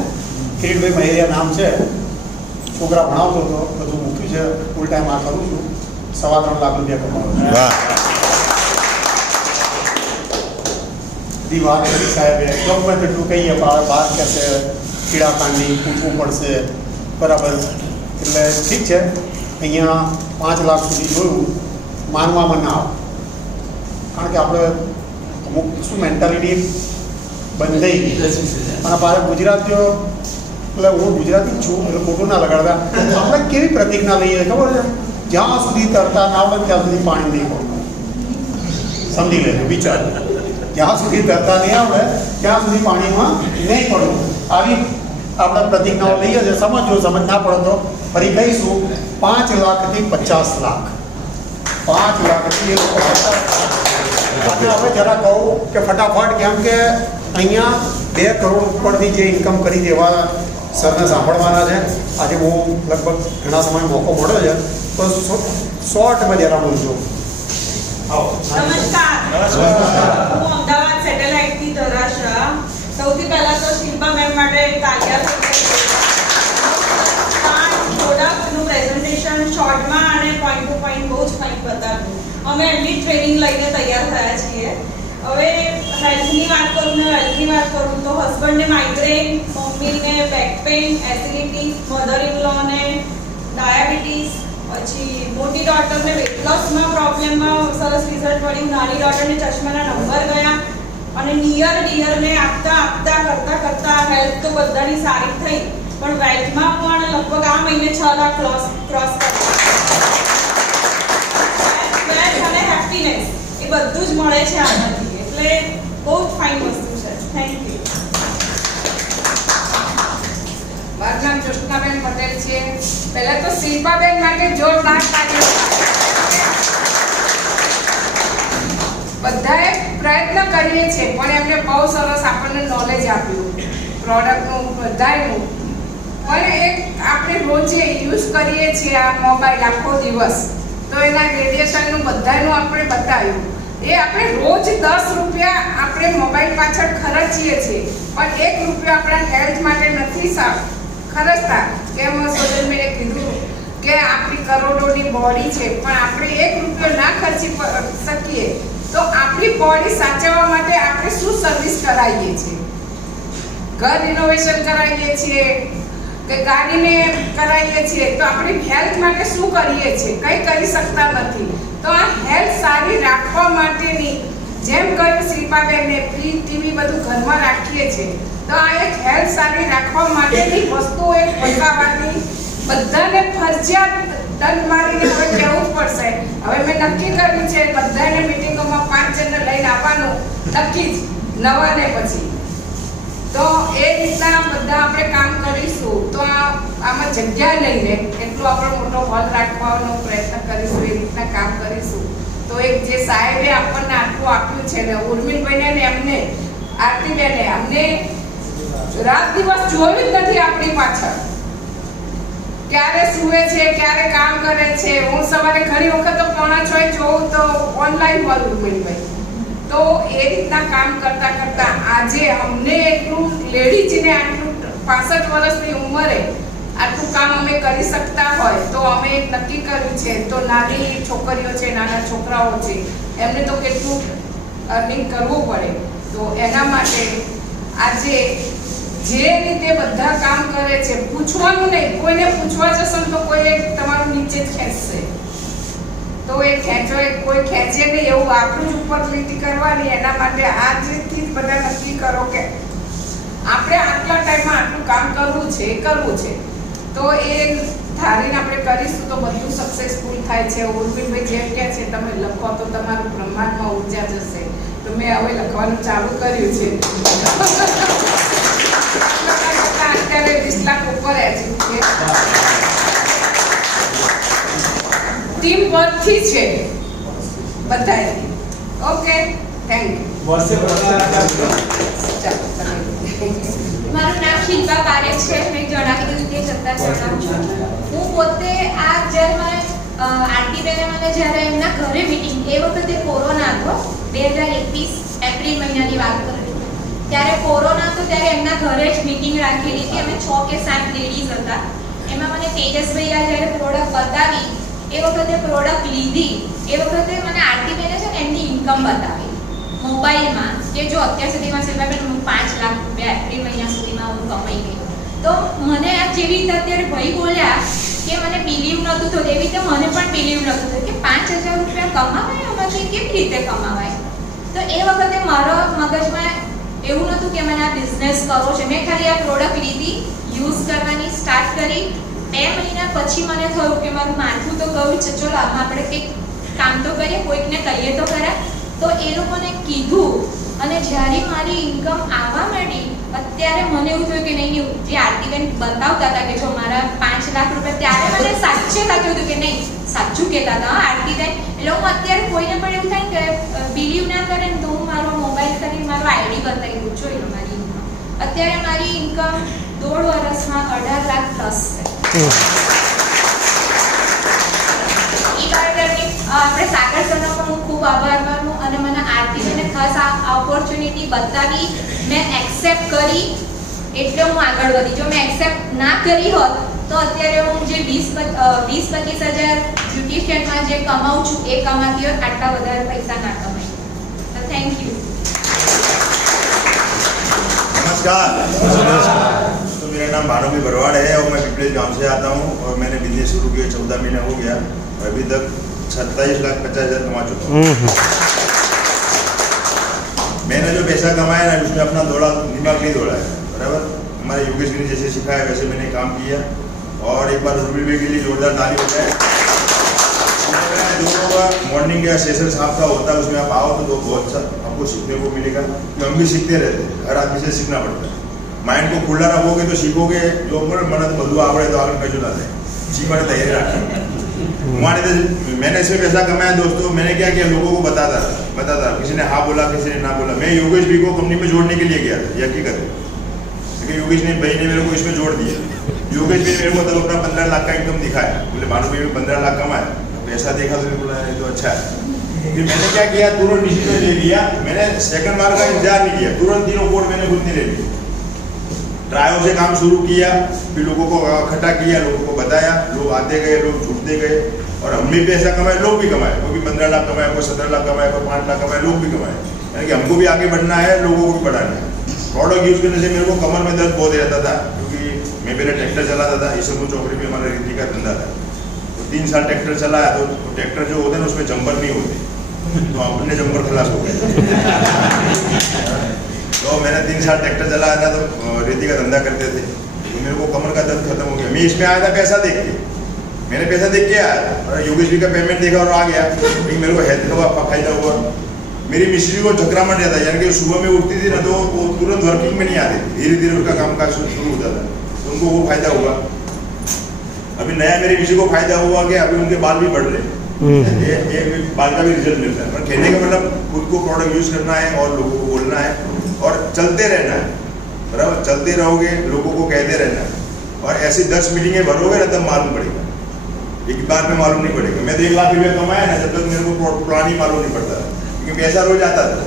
કિરીટભાઈ મહેરિયા નામ છે. છોકરા ભણાવતો હતો, બધું મૂક્યું છે. ફૂલ ટાઈમ આ કરું છું. 3.25 લાખ રૂપિયા કમાવું. દી વાત કરી સાહેબે ગમે તેટલું કહીએ પણ બહાર કહેશે કીડાકાંડી પૂછવું પડશે. બરાબર. એટલે ઠીક છે. અહીંયા 5 લાખ સુધી જોયું. માનવામાં ના આવે, કારણ કે આપણે અમુક શું મેન્ટાલિટી બંધાઈ ગઈ. અને પાછા ગુજરાતીઓ, એટલે હું ગુજરાતી જ છું એટલે ખોટું ના લગાડતા, આપણે કેવી પ્રતિજ્ઞા લઈએ ખબર છે? જ્યાં સુધી તરતા ના આવડે ત્યાં સુધી પાણી નહીં પડતું. સમજી લેજો, વિચાર. જ્યાં સુધી તરતા નહીં આવડે ત્યાં સુધી પાણીમાં નહીં પડવું. આવી આપણે પ્રતિજ્ઞાઓ લઈએ છીએ. સમજો, સમજ ના પડે તો ફરી કહીશું. 5 લાખથી 50 લાખ, 5 લાખથી એ લોકો 50 લાખ. અને હવે જરા કહું કે ફટાફટ, કેમ કે અહીંયા 2 કરોડ ઉપરથી જે ઇન્કમ કરી દેવા સરને સાંભળવાના છે. આજે બહુ લગભગ ઘણા સમય મોકો મળ્યો છે, તો શોર્ટમાં જરા બોલજો. નમસ્કાર, હું અમદાવાદ સેટેલાઇટથી ધરાશા. સૌથી પહેલા તો શિલ્પા મેમ માટે તાલિયા. 5 પ્રોડક્ટનું પ્રેઝન્ટેશન શોર્ટમાં અને પોઈન્ટ ટુ પોઈન્ટ બહુ જ ફાઇન બતાવ્યું. અમે એમની ટ્રેનિંગ લઈને તૈયાર થયા છીએ. હવે હેલ્થની વાત કરું ને વેલ્થની વાત કરું તો હસબન્ડને માઇગ્રેન, મમ્મીને back pain, acidity, mother in લોને ડાયાબિટીસ, પછી મોટી ડોટરને વેટ લોસમાં પ્રોબ્લેમમાં સરસ રિઝલ્ટ મળ્યું, નાની ડોટરને ચશ્માના નંબર ગયા, અને નિયર ડિયરને આપતા કરતા હેલ્થ તો બધાની સારી થઈ, પણ વેલ્થમાં પણ લગભગ આ મહિને 6 લાખ ક્રોસ કર્યા. વેલ્થ અને હેપીનેસ એ બધું જ મળે છે આનાથી, એટલે બહુ જ ફાઇન વસ્તુ છે. Thank you. મારું નામ જોશનાબેન પટેલ છે. પહેલા તો શિલ્પાબેન માટે જોરદાર તાળીઓ. બધાએ પ્રયત્ન કરીએ છીએ, પણ એમને બહુ સરસ આપણને નોલેજ આપ્યું પ્રોડક્ટનું બધાયનું. પણ એક આપણે રોજે યુઝ કરીએ છીએ આ મોબાઈલ આખો દિવસ, તો એના રેડિયેશનનું બધાનું આપણે બતાવ્યું. એ આપણે રોજ 10 રૂપિયા આપણે મોબાઈલ પાછળ ખર્ચીએ છીએ, પણ 1 રૂપિયો આપણા હેલ્થ માટે નથી ખર્ચતા. કેમ સોજલ મેં કીધું કે આપણી કરોડોની બોડી છે, પણ આપણે 1 રૂપિયો ના ખર્ચી શકીએ તો આપણી બોડી સાચવવા માટે આપણે શું સર્વિસ કરાવીએ છીએ? ઘર રિનોવેશન કરાવીએ છીએ કે ગાડીને કરાવીએ છીએ, તો આપણી હેલ્થ માટે શું કરીએ છીએ? કંઈ કરી શકતા નથી. તો આ હેલ્થ સારી રાખવા માટેની, જેમ કહ્યું શિલ્પાબેનને, ફ્રીજ, ટીવી બધું ઘરમાં રાખીએ છીએ, તો આ એક હેલ્થ સારી રાખવા માટેની વસ્તુ એક બતાવવાની બધાને ફરજિયાત દંડ મારીને હવે કહેવું જ પડશે. હવે મેં નક્કી કર્યું છે બધાને મીટિંગોમાં 5 જણને લઈને આવવાનું નક્કી જ, નવાને પછી. તો એ રીતના બધા આપણે કામ કરીશું. તો આમાં જગ્યા લઈને એટલો આપણો મોટો હોલ રાખવાનો પ્રયત્ન કરીશું, એ રીતના કામ કરીશું. તો એક જે સાહેબે આપણને આટલું આપ્યું છે ને, ઉર્મિલભાઈને ને એમને, આરતીબેને અમને રાત દિવસ જોયું જ નથી આપણી પાછળ, ક્યારે સૂવે છે, ક્યારે કામ કરે છે. હું સવારે ઘણી વખત તો 5:45 જોઉં તો ઓનલાઈન મળું ઉર્મિલભાઈ. તો એ રીતના કામ કરતા આજે અમને એટલું લેડીઝને આટલું 65 વર્ષની ઉંમરે આટલું કામ અમે કરી શકતા હોય, તો અમે નક્કી કર્યું છે. તો નાની છોકરીઓ છે, નાના છોકરાઓ છે, એમને તો કેટલું અર્નિંગ કરવું પડે. તો એના માટે આજે જે રીતે બધા કામ કરે છે, પૂછવાનું નહીં, કોઈને પૂછવા જશો તો કોઈ તમારું નીચે જ ખેંચશે. તો એ ખેંચો, કોઈ ખેંચે નહીં એવું આપણું જ ઉપર લીટી કરવાની. એના માટે આજથી જ બધા નક્કી કરો કે આપણે આટલા ટાઈમમાં આટલું કામ કરવું છે. તો એ ધારીને આપણે કરીશું તો બધું સક્સેસફુલ થાય છે. ઉર્મિલભાઈ જેમ કહે છે, તમે લખો તો તમારું બ્રહ્માંડમાં ઉર્જા જશે. તો મેં હવે લખવાનું ચાલુ કર્યું છે. અત્યારે 20 લાખ ઉપર એચિવ છે. ટીમ વર્કથી છે બધાય. Okay, thank you. મારું નામ શિલ્પા પારેખ છે. મેં જણાવી દીધું તે છતાં જણાવું છું. હું પોતે આ જ્યારે આરતી બેને મને જ્યારે એમના ઘરે મીટિંગ, એ વખતે કોરોના હતો, 2021 એપ્રિલ મહિનાની વાત કરું છું. ત્યારે કોરોના હતો, ત્યારે એમના ઘરે જ મીટિંગ રાખેલી હતી. અમે 6 કે 7 લેડીઝ હતા. એમાં મને તેજસભાઈ આ જ્યારે પ્રોડક્ટ બતાવી, એ વખતે પ્રોડક્ટ લીધી, એ વખતે મને આરતી બેને છે ને એમની ઇન્કમ બતાવી મોબાઈલમાં, કે જો અત્યાર સુધીમાં શિલ્પાબેન 5 લાખ રૂપિયા એપ્રિલ મહિના સુધીમાં હું કમાઈ ગઈ. તો મને આ જેવી રીતે અત્યારે ભાઈ બોલ્યા કે મને બિલીવ નહોતું થતું, એવી રીતે મને પણ બિલીવ નહોતું થતું કે 5,000 રૂપિયા કમાવાય આમાંથી? કેવી રીતે કમાવાય? તો એ વખતે મારા મગજમાં એવું નહોતું કે મને આ બિઝનેસ કરવો છે. મેં ખાલી આ પ્રોડક્ટ લીધી, યુઝ કરવાની સ્ટાર્ટ કરી. 2 મહિના પછી મને થયું કે મારું માથું તો ગયું છે, ચલો આમાં આપણે કંઈક કામ તો કરીએ, કોઈકને કહીએ તો ખરા. તો એ લોકોને કીધું અને જ્યારે મારી ઇન્કમ આવવા માંડી, અત્યારે મને એવું થયું કે નહીં, જે આરતીબેન બતાવતા હતા કે જો મારા 5 લાખ રૂપિયા, ત્યારે મને સાચે લાગ્યું હતું કે નહીં, સાચું કહેતા હતા આરતીબેન. એટલે હું અત્યારે કોઈને પણ એવું થાય કે બિલીવ ના કરે ને તો હું મારો મોબાઈલ કરીને મારો આઈડી બતાવી દઉં, જોઈ લો મારી ઇન્કમ. અત્યારે મારી ઇન્કમ 1.5 વર્ષમાં 18 લાખ પ્લસ છે. આપણે સાગર સરનો પણ હું ખૂબ આભાર માનું અને મને આરતીબેને ખાસ આ ઓપોર્ચ્યુનિટી બતાવી, મેં એક્સેપ્ટ કરી એટલે હું આગળ વધી. જો મેં એક્સેપ્ટ ના કરી હોત તો અત્યારે હું જે 20-25 હજાર બ્યુટિશિયનમાં જે કમાઉં છું એ કમાતી હોત, આટલા વધારે પૈસા ના કમાઈ. તો થેન્ક યુ. नमस्कार। तो मेरा नाम भानुभी भरवाड़ है और मैं पिपलेज गांव से आता हूँ और मैंने बिजनेस शुरू किया 14 महीना हो गया और अभी तक 27,50,000 कमा चुका हूँ। मैंने जो पैसा कमाया ना उसमें अपना दिमाग नहीं दौड़ा है, बराबर। हमारे योगेश ने जैसे सिखाया वैसे मैंने काम किया और एक बार उर्मिल भाई के लिए जोरदार ताली हो जाए। दोनों का मॉर्निंग या सेशन साहब का होता है, उसमें आप आओ तो बहुत सा आपको सीखने को मिलेगा, कि हम भी सीखते रहते हैं, हर आदमी से सीखना पड़ता है। माइंड को खुला रखोगे तो सीखोगे, जो मन बदलू आवड़े तो आगे कशु ना थे, सीखने तैयारी रखें। मैंने इसमें पैसा कमाया दोस्तों, मैंने क्या किया, लोगों को बताता था, किसी ने हाँ बोला, किसी ने ना बोला। मैं योगेश भी को कंपनी में जोड़ने के लिए गया था, ये हकीकत है, क्योंकि योगेश ने भाई ने मेरे को इसमें जोड़ दिया। योगेश भी मेरे को तब अपना 15 लाख का इनकम दिखाया, बोले भानु भाई 15 लाख कमाया, पैसा देखा तो बोला ये तो अच्छा है। फिर मैंने क्या किया, तुरंत डिसीजन ले लिया, मैंने सेकंड बार का इंतजार नहीं किया, तुरंत तीनों कोड मैंने खुद नहीं ले लिया। ट्रायल से काम शुरू किया, फिर लोगों को इकट्ठा किया, लोगों को बताया, लोग आते गए, लोग जुड़ते गए और हम भी पैसा कमाए, लोग भी कमाए, कोई भी 15 लाख कमाए, कोई 17 लाख कमाए, कोई 5 लाख कमाए, लोग भी कमाए। यानी कि हमको भी आगे बढ़ना है, लोगों को भी बढ़ाना है। प्रोडक्ट यूज करने से मेरे को कमर में दर्द बहुत रहता था, क्योंकि मैं पहले ट्रैक्टर चलाता था, ईसमपुर चौकड़ी में हमारा रीति का धंधा था। तो 3 साल ट्रैक्टर चलाया, तो ट्रैक्टर जो होते हैं उसमें जंपर नहीं होते, तो अपने जंपर खलास हो गए। तो मैंने 3 साल ट्रैक्टर चलाया था, तो रेती का धंधा करते थे, तो मेरे को कमर का दर्द खत्म हो गया। मैं इसमें आया था पैसा देख के, मैंने पैसा देख के आया था और योगेश जी का पेमेंट देखा और आ गया, लेकिन मेरे को हेल्थ का फायदा हुआ। मेरी मिस्त्री को झकरा मट जाता, यानी कि सुबह में उठती थी ना तो वो तुरंत वर्किंग में नहीं आती, धीरे धीरे उनका काम काज शुरू होता था, तो उनको वो फायदा हुआ। अभी नया मेरी मिस्त्री को फायदा हुआ कि अभी उनके बाल भी बढ़ रहे, ये बाल का भी रिजल्ट मिलता है। पर कहने का मतलब खुद को प्रोडक्ट यूज करना है और लोगों को बोलना है और चलते रहना है, बराबर। चलते रहोगे, लोगों को कहते रहना है और ऐसी 10 मीटिंगें भरोगे ना तब मालूम पड़ेगा, एक बार में मालूम नहीं पड़ेगा। मैं तो 1 लाख रुपया कमाया ना, जब तक मेरे को प्लान ही मालूम नहीं पड़ता था, क्योंकि पैसा रोज आता था।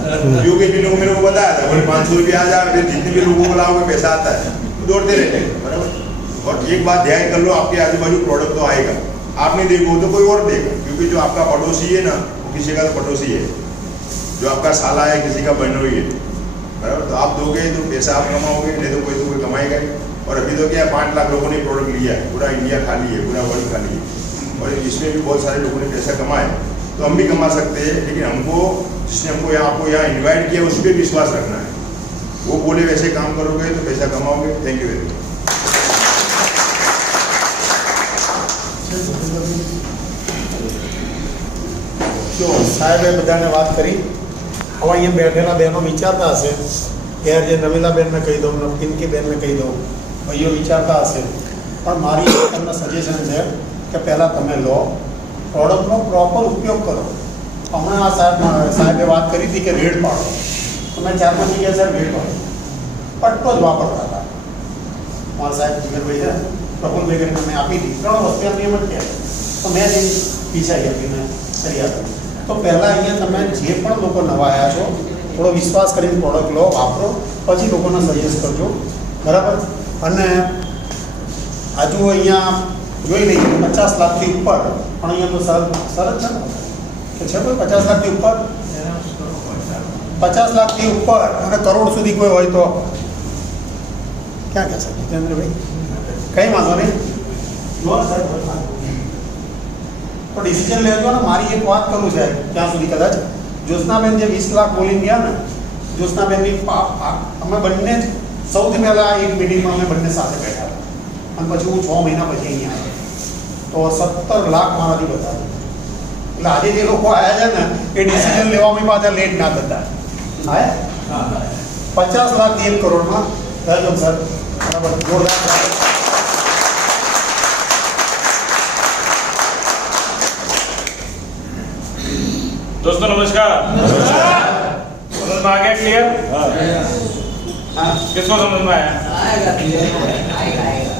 योगेश जी ने मेरे को बताया था, बोले 500 रुपया आ जाए, फिर जितने भी लोगों को लाओगे पैसा आता है, तो दौड़ते रहते हैं, बराबर। और एक बात ध्यान कर लो, आपके आजू बाजू प्रोडक्ट तो आएगा, आप नहीं देखो तो कोई और देगा, क्योंकि जो आपका पड़ोसी है ना वो किसी का तो पड़ोसी है, जो आपका साला है किसी का बहनोई है, बराबर। तो आप दोगे तो पैसा आप कमाओगे, नहीं तो कोई कमाएगा ही। और अभी तो क्या 5 लाख लोगों ने प्रोडक्ट लिया है, पूरा इंडिया खाली है, पूरा वर्ल्ड खाली है, और इसमें भी बहुत सारे लोगों ने पैसा कमाया, तो हम भी कमा सकते हैं। लेकिन हमको जिसने हमको आपको यहाँ इन्वाइट किया उस पर विश्वास रखना है, वो बोले वैसे काम करोगे तो पैसा कमाओगे। Thank you very much. જો સાહેબે બધાને વાત કરી, હવે અહીંયા બેઠેલા બહેનો વિચારતા હશે કે યાર જે નવીલાબેનને કહી દઉં, પિંકીબેનને કહી દઉં, ભાઈઓ વિચારતા હશે, પણ મારી તમને સજેશન છે કે પહેલાં તમે લો, પ્રોડક્ટનો પ્રોપર ઉપયોગ કરો. હમણાં આ સાહેબે વાત કરી હતી કે રેડ પાડો, તો મેં 4-5 જગ્યાએ સાહેબ રેડ પાડો, પટ્ટો જ વાપરતા હતા. મારા સાહેબ જીગરભાઈ છે, પ્રફુલભાઈ કરીને મેં આપી હતી, 3 વસ્તુ એમની એમ જ કહેવાય, તો મેં જે પીસાઈ આપીને કરી આપી. તો પહેલાં અહીંયા તમે જે પણ લોકો નવા આવ્યા છો, થોડો વિશ્વાસ કરીને પ્રોડક્ટ લો, વાપરો, પછી લોકોને સજેસ્ટ કરજો, બરાબર. અને હજુ અહીંયા જોઈ લઈએ 50 લાખથી ઉપર, પણ અહીંયા તો સરસ છે ને કે છે કોઈ 50 લાખથી ઉપર, 50 લાખથી ઉપર અને કરોડ સુધી કોઈ હોય તો ક્યાં કહે છે જીતેન્દ્રભાઈ? કંઈ વાંધો નહીં, જો સાહેબ તો ડિસિઝન લેજો ને. મારી એક વાત કરું છે ત્યાં સુધી કદાચ જ્યોત્સનાબેન જે 20 લાખ બોલીને ગયા ને, જ્યોત્સનાબેનની અમે બંને સૌથી પહેલા એક મિટિંગમાં અમે બંને સાથે બેઠા હતા અને પછી હું 6 મહિના પછી અહીંયા આવ્યો તો 17 લાખ મારાથી બતાવ્યું. એટલે આજે જે લોકો આવ્યા છે ને એ ડિસિઝન લેવામાં પાછા લેટ ના થતા. હા 50 લાખથી 1 કરોડમાં વેલકમ સર. બરાબર, જોરદાર. दोस्तों नमस्कार। समझ में आ गया? क्लियर? किसको समझ में आया?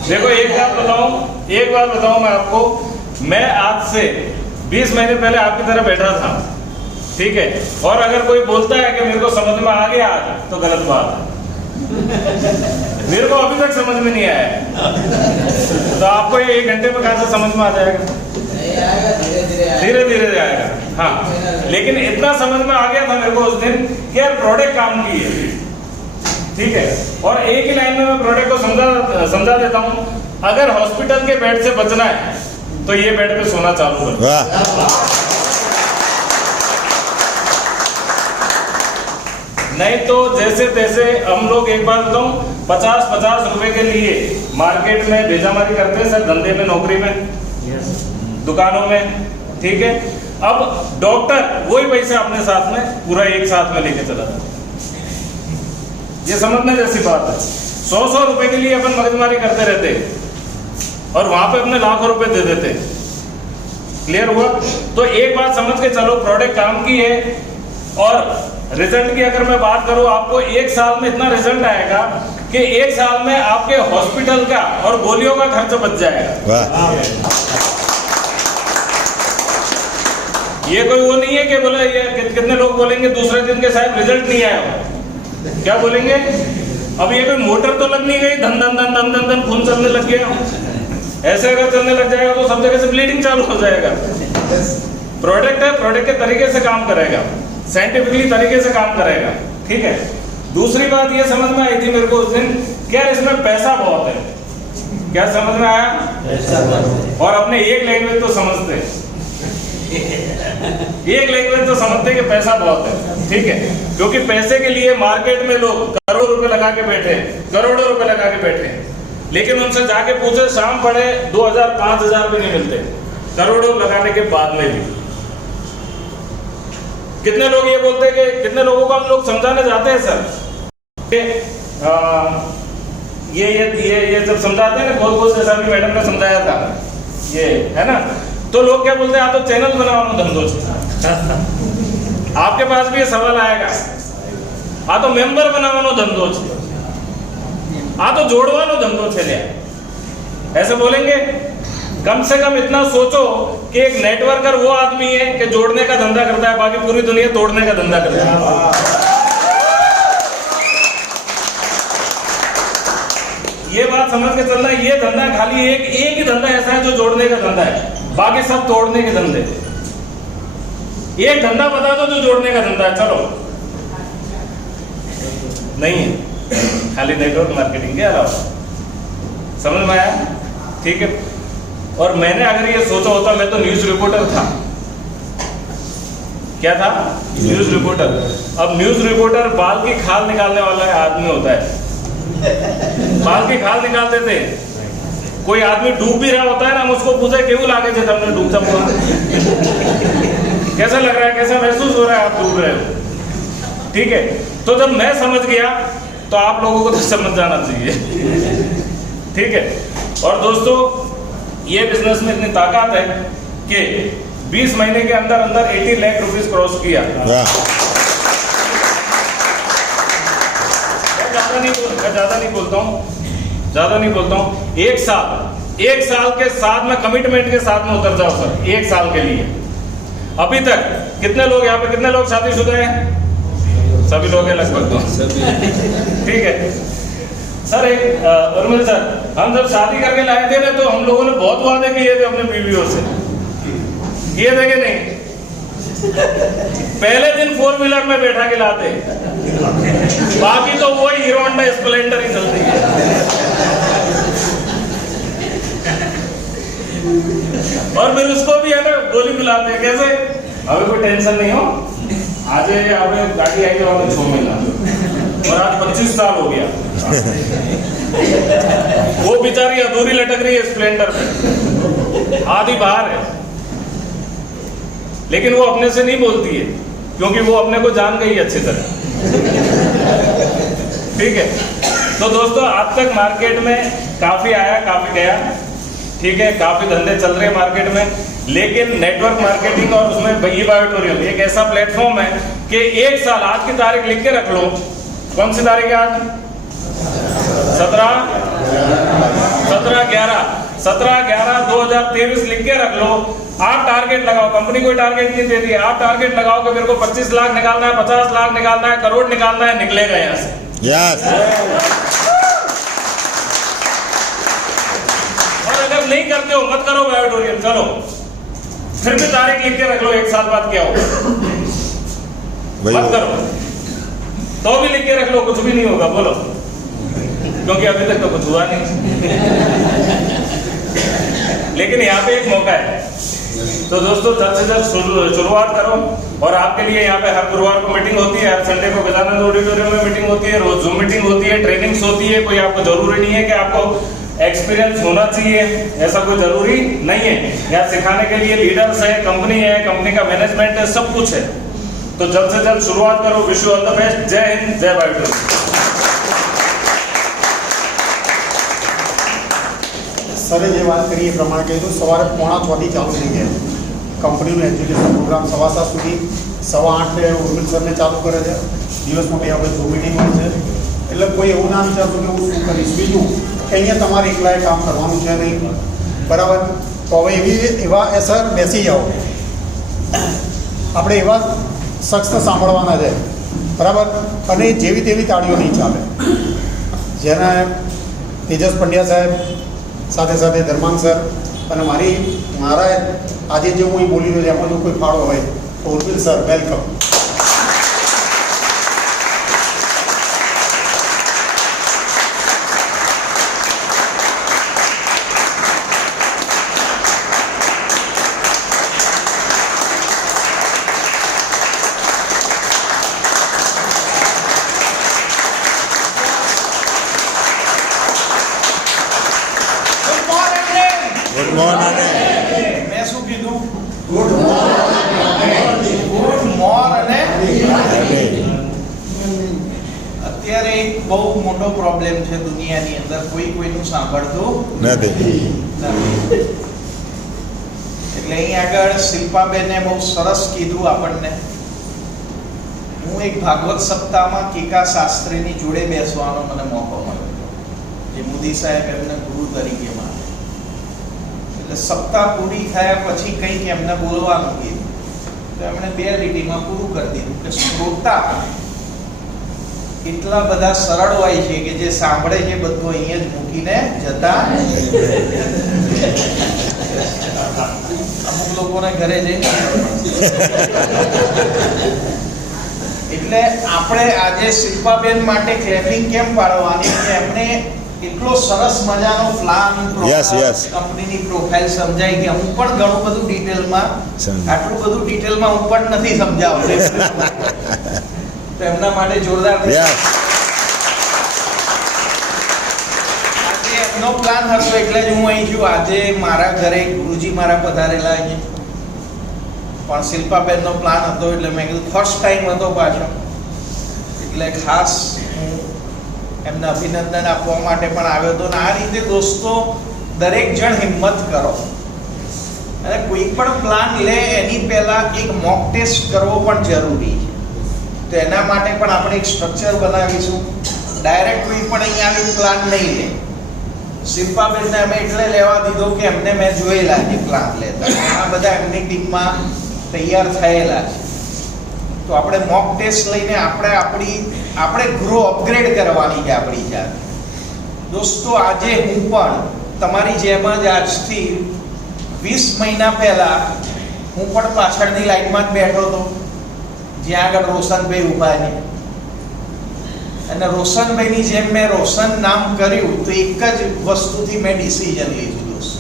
देखो एक बात बताऊं मैं आपको, मैं आज से 20 महीने पहले आपकी तरह बैठा था, ठीक है, और अगर कोई बोलता है कि मेरे को समझ में आ गया तो गलत बात है। मेरे को अभी तक समझ में नहीं आया, तो आपको ये 1 घंटे में कहाँ से समझ में आ जाएगा? धीरे धीरे आएगा। हाँ, लेकिन इतना समझ में आ गया था मेरे को उस दिन कि यार प्रोडक्ट काम की है, ठीक है। और एक ही लाइन में मैं प्रोडक्ट को समझा देता हूँ। अगर हॉस्पिटल के बेड से बचना है तो ये बेड पे सोना चालू करो। नहीं तो जैसे तैसे हम लोग, एक बात बताऊं, 50-50 रुपए के लिए मार्केट में भेजामारी करते हैं सर, धंधे में, नौकरी में, दुकानों में, ठीक है। अब डॉक्टर वही पैसा अपने साथ में पूरा एक साथ में लेके चला जाता है। ये समझने जैसी बात है। 100 रुपए के लिए अपन मगजमारी करते रहते और वहां पे अपने लाखों रुपए दे देते। क्लियर हुआ? तो एक बात समझ के चलो, प्रोडक्ट काम की है। और रिजल्ट की अगर मैं बात करूं, आपको 1 साल में इतना रिजल्ट आएगा कि 1 साल में आपके हॉस्पिटल का और गोलियों का खर्च बच जाएगा। ये कोई वो नहीं है कि बोले ये कितने लोग बोलेंगे दूसरे दिन के साथ रिजल्ट नहीं आया, क्या बोलेंगे? अब ये कोई मोटर तो लग नहीं गई, धन धन धन धन धन धन खून चलने लग गया। ऐसे अगर चलने लग जाएगा तो सब जगह से ब्लीडिंग चालू हो जाएगा। प्रोडक्ट है, प्रोडक्ट के तरीके से काम करेगा, साइंटिफिकली तरीके से काम करेगा, ठीक है। दूसरी बात ये समझ में आई थी मेरे को उस दिन, क्या इसमें पैसा बहुत है। क्या समझ में आया? और अपने एक लैंग्वेज तो समझते, एक लैंग्वेज तो समझते कि पैसा बहुत है, ठीक है। क्योंकि पैसे के लिए मार्केट में लोग करोड़ों रुपए लगा के बैठे, करोड़ों रुपए लगा के बैठे, लेकिन उनसे जाके पूछे, शाम पड़े 2000-5000 भी नहीं मिलते, करोड़ों लगाने के बाद में भी। कितने लोग ये बोलते हैं कि कितने लोगों को हम लोग समझाने जाते हैं सर, ये जब समझाते हैं ना, बहुत जैसा भी मैडम ने समझाया था, ये है ना, तो लोग क्या बोलते हैं, आप तो चैनल बनाओ धंधो से। आपके पास भी ये सवाल आएगा, आ तो मेंबर बनावવાનો धंधो છે, आ तो जोड़વાનો धंधो છે લે, ऐसे बोलेंगे। कम से कम इतना सोचो कि एक नेटवर्कर वो आदमी है कि जोड़ने का धंधा करता है, बाकी पूरी दुनिया तोड़ने का धंधा करता है। ये बात समझ के चलना, ये धंधा खाली एक ही धंधा ऐसा है जो जोड़ने का धंधा है, बाकी सब तोड़ने के धंधे। एक धंधा बता दो जो जोड़ने का धंधा है, चलो। नहीं है, खाली नेटवर्क मार्केटिंग के अलावा। समझ में आया? ठीक है। और मैंने अगर ये सोचा होता, मैं तो न्यूज रिपोर्टर था। क्या था? News reporter. अब न्यूज रिपोर्टर बाल की खाल निकालने वाला आदमी होता है, बाल की खाल निकालते थे। कोई आदमी डूब भी रहा होता है ना, हम उसको पूछे क्यों लागे थे तुमने डूबता हुआ, कैसा लग रहा है, कैसा महसूस हो रहा है आप डूब रहे हो, ठीक है। तो जब मैं समझ गया तो आप लोगों को तो समझ जाना चाहिए, ठीक है। और दोस्तों, ये बिजनेस में इतनी ताकत है कि 20 महीने के अंदर अंदर 80 लाख रुपीस क्रॉस किया। ज्यादा नहीं बोलता हूँ। एक साल के साथ में कमिटमेंट के साथ में उतर जाओ सर, 1 साल के लिए। अभी तक कितने लोग यहाँ पे, कितने लोग शादीशुदा हैं? सभी लोग हैं लगभग, तो ठीक है सर। एक उर्मिल सर, हम जब शादी करके लाए थे ना, तो हम लोगों ने बहुत वादे किए थे अपने बीवियों से, किए थे कि नहीं? पहले दिन 4 व्हीलर में बैठा के लाते, बाकी तो वही हीरो होंडा स्प्लेंडर ही चलती है। और फिर उसको भी है ना गोली बुलाते हैं कैसे, हमें कोई टेंशन नहीं हो, आज आपने गाड़ी आई तो 6 महीना और आज 25 साल हो गया। वो बेचारी अधूरी लटक रही है स्प्लेंडर पे, आधी बाहर है, लेकिन वो अपने से नहीं बोलती है क्योंकि वो अपने को जान गई अच्छी तरह। ठीक है, तो दोस्तों आज तक मार्केट में काफी आया काफी गया, ठीक है, काफी धंधे चल रहे हैं मार्केट में, लेकिन नेटवर्क मार्केटिंग और उसमें ई-ऑडिटोरियम एक ऐसा प्लेटफॉर्म है कि 1 साल, आज की तारीख लिख के रख लो, कौन सी तारीख है आज? 17/11/2023 लिख के रख लो। आप टारगेट लगाओ, कंपनी कोई टारगेट नहीं दे रही है, आप टारगेट लगाओ कि मेरे को 25 लाख निकालना है, 50 लाख निकालना है, करोड़ निकालना है, निकलेगा यहाँ से। यस। और अगर नहीं करते हो मत करो ई-ऑडिटोरियम, चलो फिर भी तारीख लिख के रख लो, 1 साल बाद क्या हो, मत करो तो भी लिख के रख लो, कुछ भी नहीं होगा, बोलो, क्योंकि अभी तक तो कुछ हुआ नहीं। लेकिन यहाँ पे एक मौका है, तो दोस्तों जल्द से जल्द शुरुआत करो। और आपके लिए यहाँ पे हर गुरुवार को मीटिंग होती है, हर संडे को गजानंद ऑडिटोरियम में मीटिंग होती है, रोज जूम मीटिंग होती है, ट्रेनिंग्स होती है। कोई आपको जरूरी नहीं है कि आपको एक्सपीरियंस होना चाहिए, ऐसा कोई जरूरी नहीं है। यहाँ सिखाने के लिए लीडर्स है, कंपनी का मैनेजमेंट है, सब कुछ है। तो जल्द से जल्द शुरुआत करो। Wish you all the best. जय हिंद, जय भारत। સરે જે વાત કરી એ પ્રમાણે કહી દઉં, સવારે 6:45 ચાલુ થઈ જાય કંપનીનું એજ્યુકેશન પ્રોગ્રામ, 7:15 સુધી, 8:15 ઉર્મિલ સરને ચાલુ કરે છે, દિવસમાં 2 આપણે ઝૂમ મિટિંગ હોય છે, એટલે કોઈ એવું ના વિચારતું કે હું શું કરીશ। બીજું કે અહીંયા તમારે એકલાએ કામ કરવાનું છે નહીં, બરાબર? તો હવે એવા સર બેસી જાઓ, આપણે એવા શખ્સને સાંભળવાના છે, બરાબર? અને જેવી તેવી તાળીઓ નહીં ચાલે। જેના તેજસ પંડ્યા સાહેબ, સાથે સાથે ધર્માંગ સર અને મારા આજે જે હું બોલી રહ્યો છું એમાં જો કોઈ ફાળો હોય તો Urmil sir, welcome. Good morning. મેં શું કીધું? Good morning. અત્યારે એક બહુ મોટો પ્રોબ્લેમ છે દુનિયાની અંદર, કોઈનું સાંભળતું નથી। એટલે અહીં આગળ શિલ્પાબેને બહુ સરસ કીધું આપણને। હું એક ભાગવત સપ્તાહમાં કેકા શાસ્ત્રીની જોડે બેસવાનો મને મોકો મળ્યો, જે મોદી સાહેબ એમને ગુરુ તરીકે માને। એટલે સપ્તાહ પૂરી થયા પછી કંઈક એમને બોલવાનું કીધું, તો એમણે 2 લીટીમાં પૂરું કરી દીધું કે શ્રોતા એટલા બધા સરળ હોય છે કે જે સાંભળે છે બધું અહીંયા જ મૂકીને જતા। અમુક લોકોને ઘરે જઈને એટલે આપણે આજે શિલ્પાબેન માટે ક્લેપિંગ કેમ પાડવાની કે એમને એટલો સરસ મજાનો પ્લાન, કંપનીની પ્રોફાઇલ સમજાય કે હું પણ ઘણું બધું ડિટેલમાં, આટલું બધું ડિટેલમાં હું પણ નથી સમજાવતો, તો એમના માટે જોરદાર। આજે એમનો પ્લાન હતો એટલે જ હું અહીં છું। આજે મારા ઘરે ગુરુજી મારા પધારેલા અહીંયા, પણ શિલ્પાબેનનો પ્લાન હતો એટલે મેં કીધું ફર્સ્ટ ટાઈમ હતો પાછો, એટલે ખાસ હું એમને અભિનંદન આપવા માટે પણ આવ્યો હતો। આ રીતે દોસ્તો દરેક જણ હિંમત કરો અને કોઈ પણ પ્લાન લે એની પહેલા એક મોક ટેસ્ટ કરવો પણ જરૂરી છે। તો એના માટે પણ આપણે એક સ્ટ્રક્ચર બનાવીશું। ડાયરેક્ટ કોઈ પણ અહીંયા આવી પ્લાન નહીં લે। શિલ્પાબેનને અમે એટલે લેવા દીધો કે એમને મેં જોયેલા છે પ્લાન લેતા, આ બધા એમની ટીમમાં તૈયાર થયેલા છે। તો આપણે મોક ટેસ્ટ લઈને આપણે ગ્રો અપગ્રેડ કરવાની છે આપણી જાત। દોસ્તો આજે હું પણ તમારી જેમ જ આજથી 20 મહિના પહેલા હું પણ પાછળની લાઈનમાં જ બેઠો હતો, જ્યાં આગળ રોશનભાઈ ઊભા છે, અને રોશનભાઈની જેમ મેં રોશન નામ કર્યું તો એક જ વસ્તુથી મેં ડિસિઝન લીધું દોસ્તો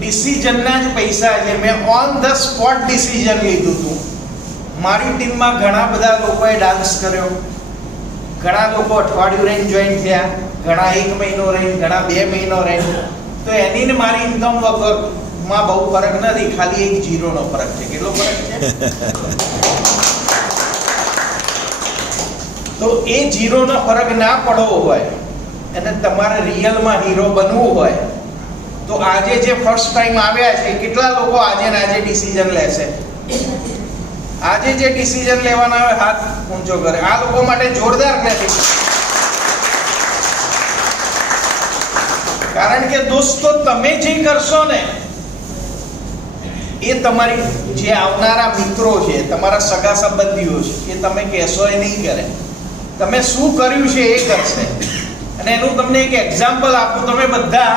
ડિસિઝનના જ પૈસા છે. મેં ઓન ધ સ્પોટ ડિસિઝન લીધું હતું. મારી ટીમમાં ઘણા બધા લોકોએ ડાન્સ કર્યો, ઘણા લોકો અઠવાડિયું રહીને જોઈન થયા, ઘણા 1 મહિનો રહીને, ઘણા 2 મહિનો રહીને. તો એની ને મારી ઇન્કમ માં બહુ ફરક નથી, ખાલી એક જીરોનો ફરક છે. કેટલો ફરક છે? તો એ જીરોનો ફરક ના પડવો હોય અને તમારે રિયલમાં હીરો બનવું હોય તો આજે જે ફર્સ્ટ ટાઈમ આવ્યા છે, કેટલા લોકો આજે ને આજે ડિસિઝન લેશે? આજે જે ડિસિઝન લેવાના હોય હાથ ઊંચો કરે. આ લોકો માટે જોરદાર ક્લેપિંગ. કારણ કે દોસ્તો, તમે જે કરશો ને એ તમારી જે આવનારા મિત્રો છે, તમારા સગા સંબંધીઓ છે, એ તમે કહેશો એ નહીં કરે. તમે શું કર્યું છે એ કરશે. અને એનું તમને એક એક્ઝામ્પલ આપું. તમે બધા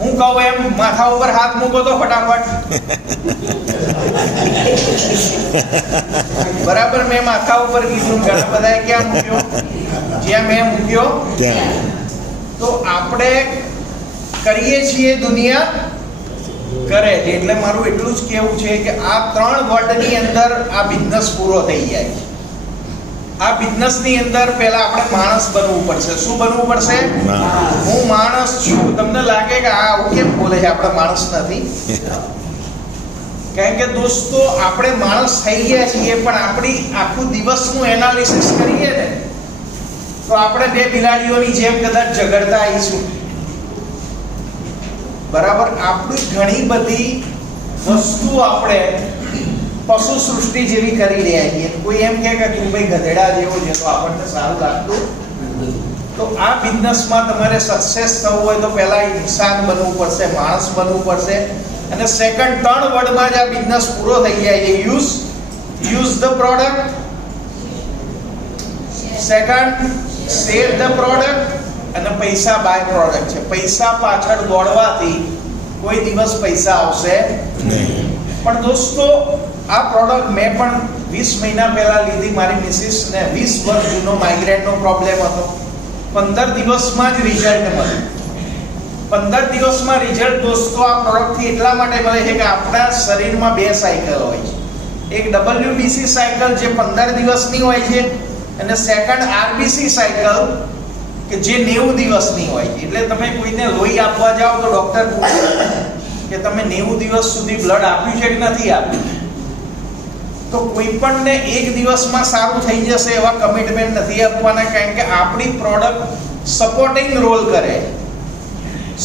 હું કહું એમ માથા ઉપર હાથ મૂકો તો ફટાફટ. બરાબર, મેં માથા ઉપર કીધું, ઘણા બધાએ ક્યાં મૂક્યો? જ્યાં મેં મૂક્યો. તો આપણે કરીએ છીએ, દુનિયા કરે છે. એટલે મારું એટલું જ કહેવું છે કે આ 3 વર્ડની અંદર આ બિઝનેસ પૂરો થઈ જાય છે. આ બિઝનેસની અંદર પહેલા આપણે માણસ બનવું પડશે. શું બનવું પડશે? હું માણસ છું. તમને લાગે કે આ આવું કેમ બોલે છે, આપણે માણસ નથી? કારણ કે દોસ્તો, આપણે માણસ થઈ ગયા છીએ, પણ આપણી આખું દિવસનું એનાલિસિસ કરીએ ને તો આપણે 2 બિલાડીઓની જેમ કદાચ ઝઘડતા આવીશું. બરાબર, આપણી ઘણી બધી વસ્તુ આપણે પશુ સૃષ્ટિ જેવી કરી રહ્યા છીએ. કોઈ એમ કહે કે તું ભાઈ ગધેડા જેવો છે, તો આપણને સારું લાગતું. તો આ બિઝનેસમાં તમારે સક્સેસ થવું હોય તો પહેલા ઇન્સાન બનવું પડશે, માણસ બનવું પડશે. અને સેકન્ડ 3 વર્ડમાં જ આ બિઝનેસ પૂરો થઈ જાય છે. Use the product, second cell the product, અને પૈસા બાય પ્રોડક્ટ છે. પૈસા પાછળ દોડવાથી કોઈ દિવસ પૈસા આવશે નહીં. પણ દોસ્તો, આ પ્રોડક્ટ મેં પણ 20 મહિના પહેલા લીધી. મારી મિસિસને 20 વર્ષ જૂનો માઇગ્રેનનો પ્રોબ્લેમ હતો. 15 દિવસમાં જ રિઝલ્ટ મળ્યું. 15 દિવસમાં રિઝલ્ટ દોસ્તો આ પ્રોડક્ટથી એટલા માટે મળે છે કે આપણા શરીરમાં 2 સાયકલ હોય છે. એક WBC સાયકલ જે 15 દિવસની હોય છે, અને સેકન્ડ RBC સાયકલ કે જે 90 દિવસની હોય છે. એટલે તમે કોઈને લોહી આપવા જાઓ તો ડોક્ટર પૂછે કે તમે 90 દિવસ સુધી બ્લડ આપ્યું છે કે નથી આપ્યું. તો કોઈ પણને 1 દિવસમાં સારું થઈ જશે એવા કમિટમેન્ટ નથી આપવાના. કારણ કે આપણી પ્રોડક્ટ સપોર્ટિંગ રોલ કરે.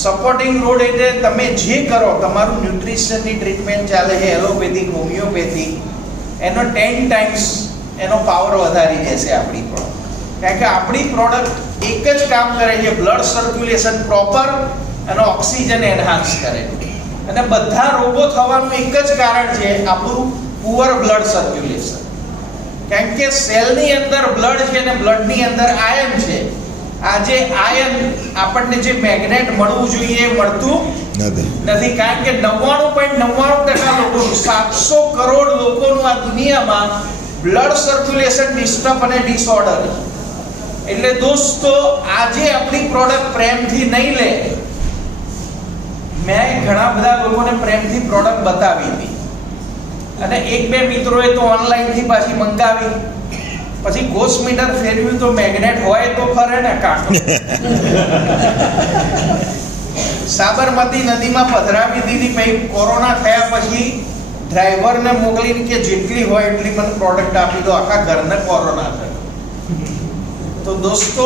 સપોર્ટિંગ રોલ એટલે તમે જે કરો, તમારું ન્યુટ્રિશનની ટ્રીટમેન્ટ ચાલે છે, એલોપેથિક, હોમિયોપેથિક, એનો 10 ટાઈમ્સ એનો પાવર વધારી દેશે આપણી પ્રોડક્ટ. કારણ કે આપણી પ્રોડક્ટ એક જ કામ કરે છે, બ્લડ સર્ક્યુલેશન પ્રોપર અને ઓક્સિજન એનહાન્સ કરે. અને બધા રોગો થવાનું એક જ કારણ છે, આપણું પુઅર બ્લડ સર્ક્યુલેશન. કારણ કે સેલની અંદર બ્લડ છે અને બ્લડની અંદર આયન છે. આજે આયન આપણને જે મેગ્નેટ મળવું જોઈએ મળતું નથી. કારણ કે 99.99% લોકોનું, 700 કરોડ લોકોનું આ દુનિયામાં બ્લડ સર્ક્યુલેશન ડિસ્ટર્બ અને ડિસઓર્ડર. એટલે દોસ્તો, આજે આપણી પ્રોડક્ટ પ્રેમથી નહીં લે. મેં ઘણા બધા લોકોને પ્રેમથી પ્રોડક્ટ બતાવી હતી, અને 1-2 મિત્રોએ તો ઓનલાઈનથી પાછી મંગાવી. પછી ગોસ મીટર ફેરવ્યું તો મેગ્નેટ હોય તો ફરે ને કાંટો. સાબરમતી નદીમાં પધરાવી દીધી. પછી કોરોના થયા પછી ડ્રાઈવરને મોકલીને કે જેટલી હોય એટલી મને પ્રોડક્ટ આપી દો, આખા ઘરને કોરોના થયો. તો દોસ્તો,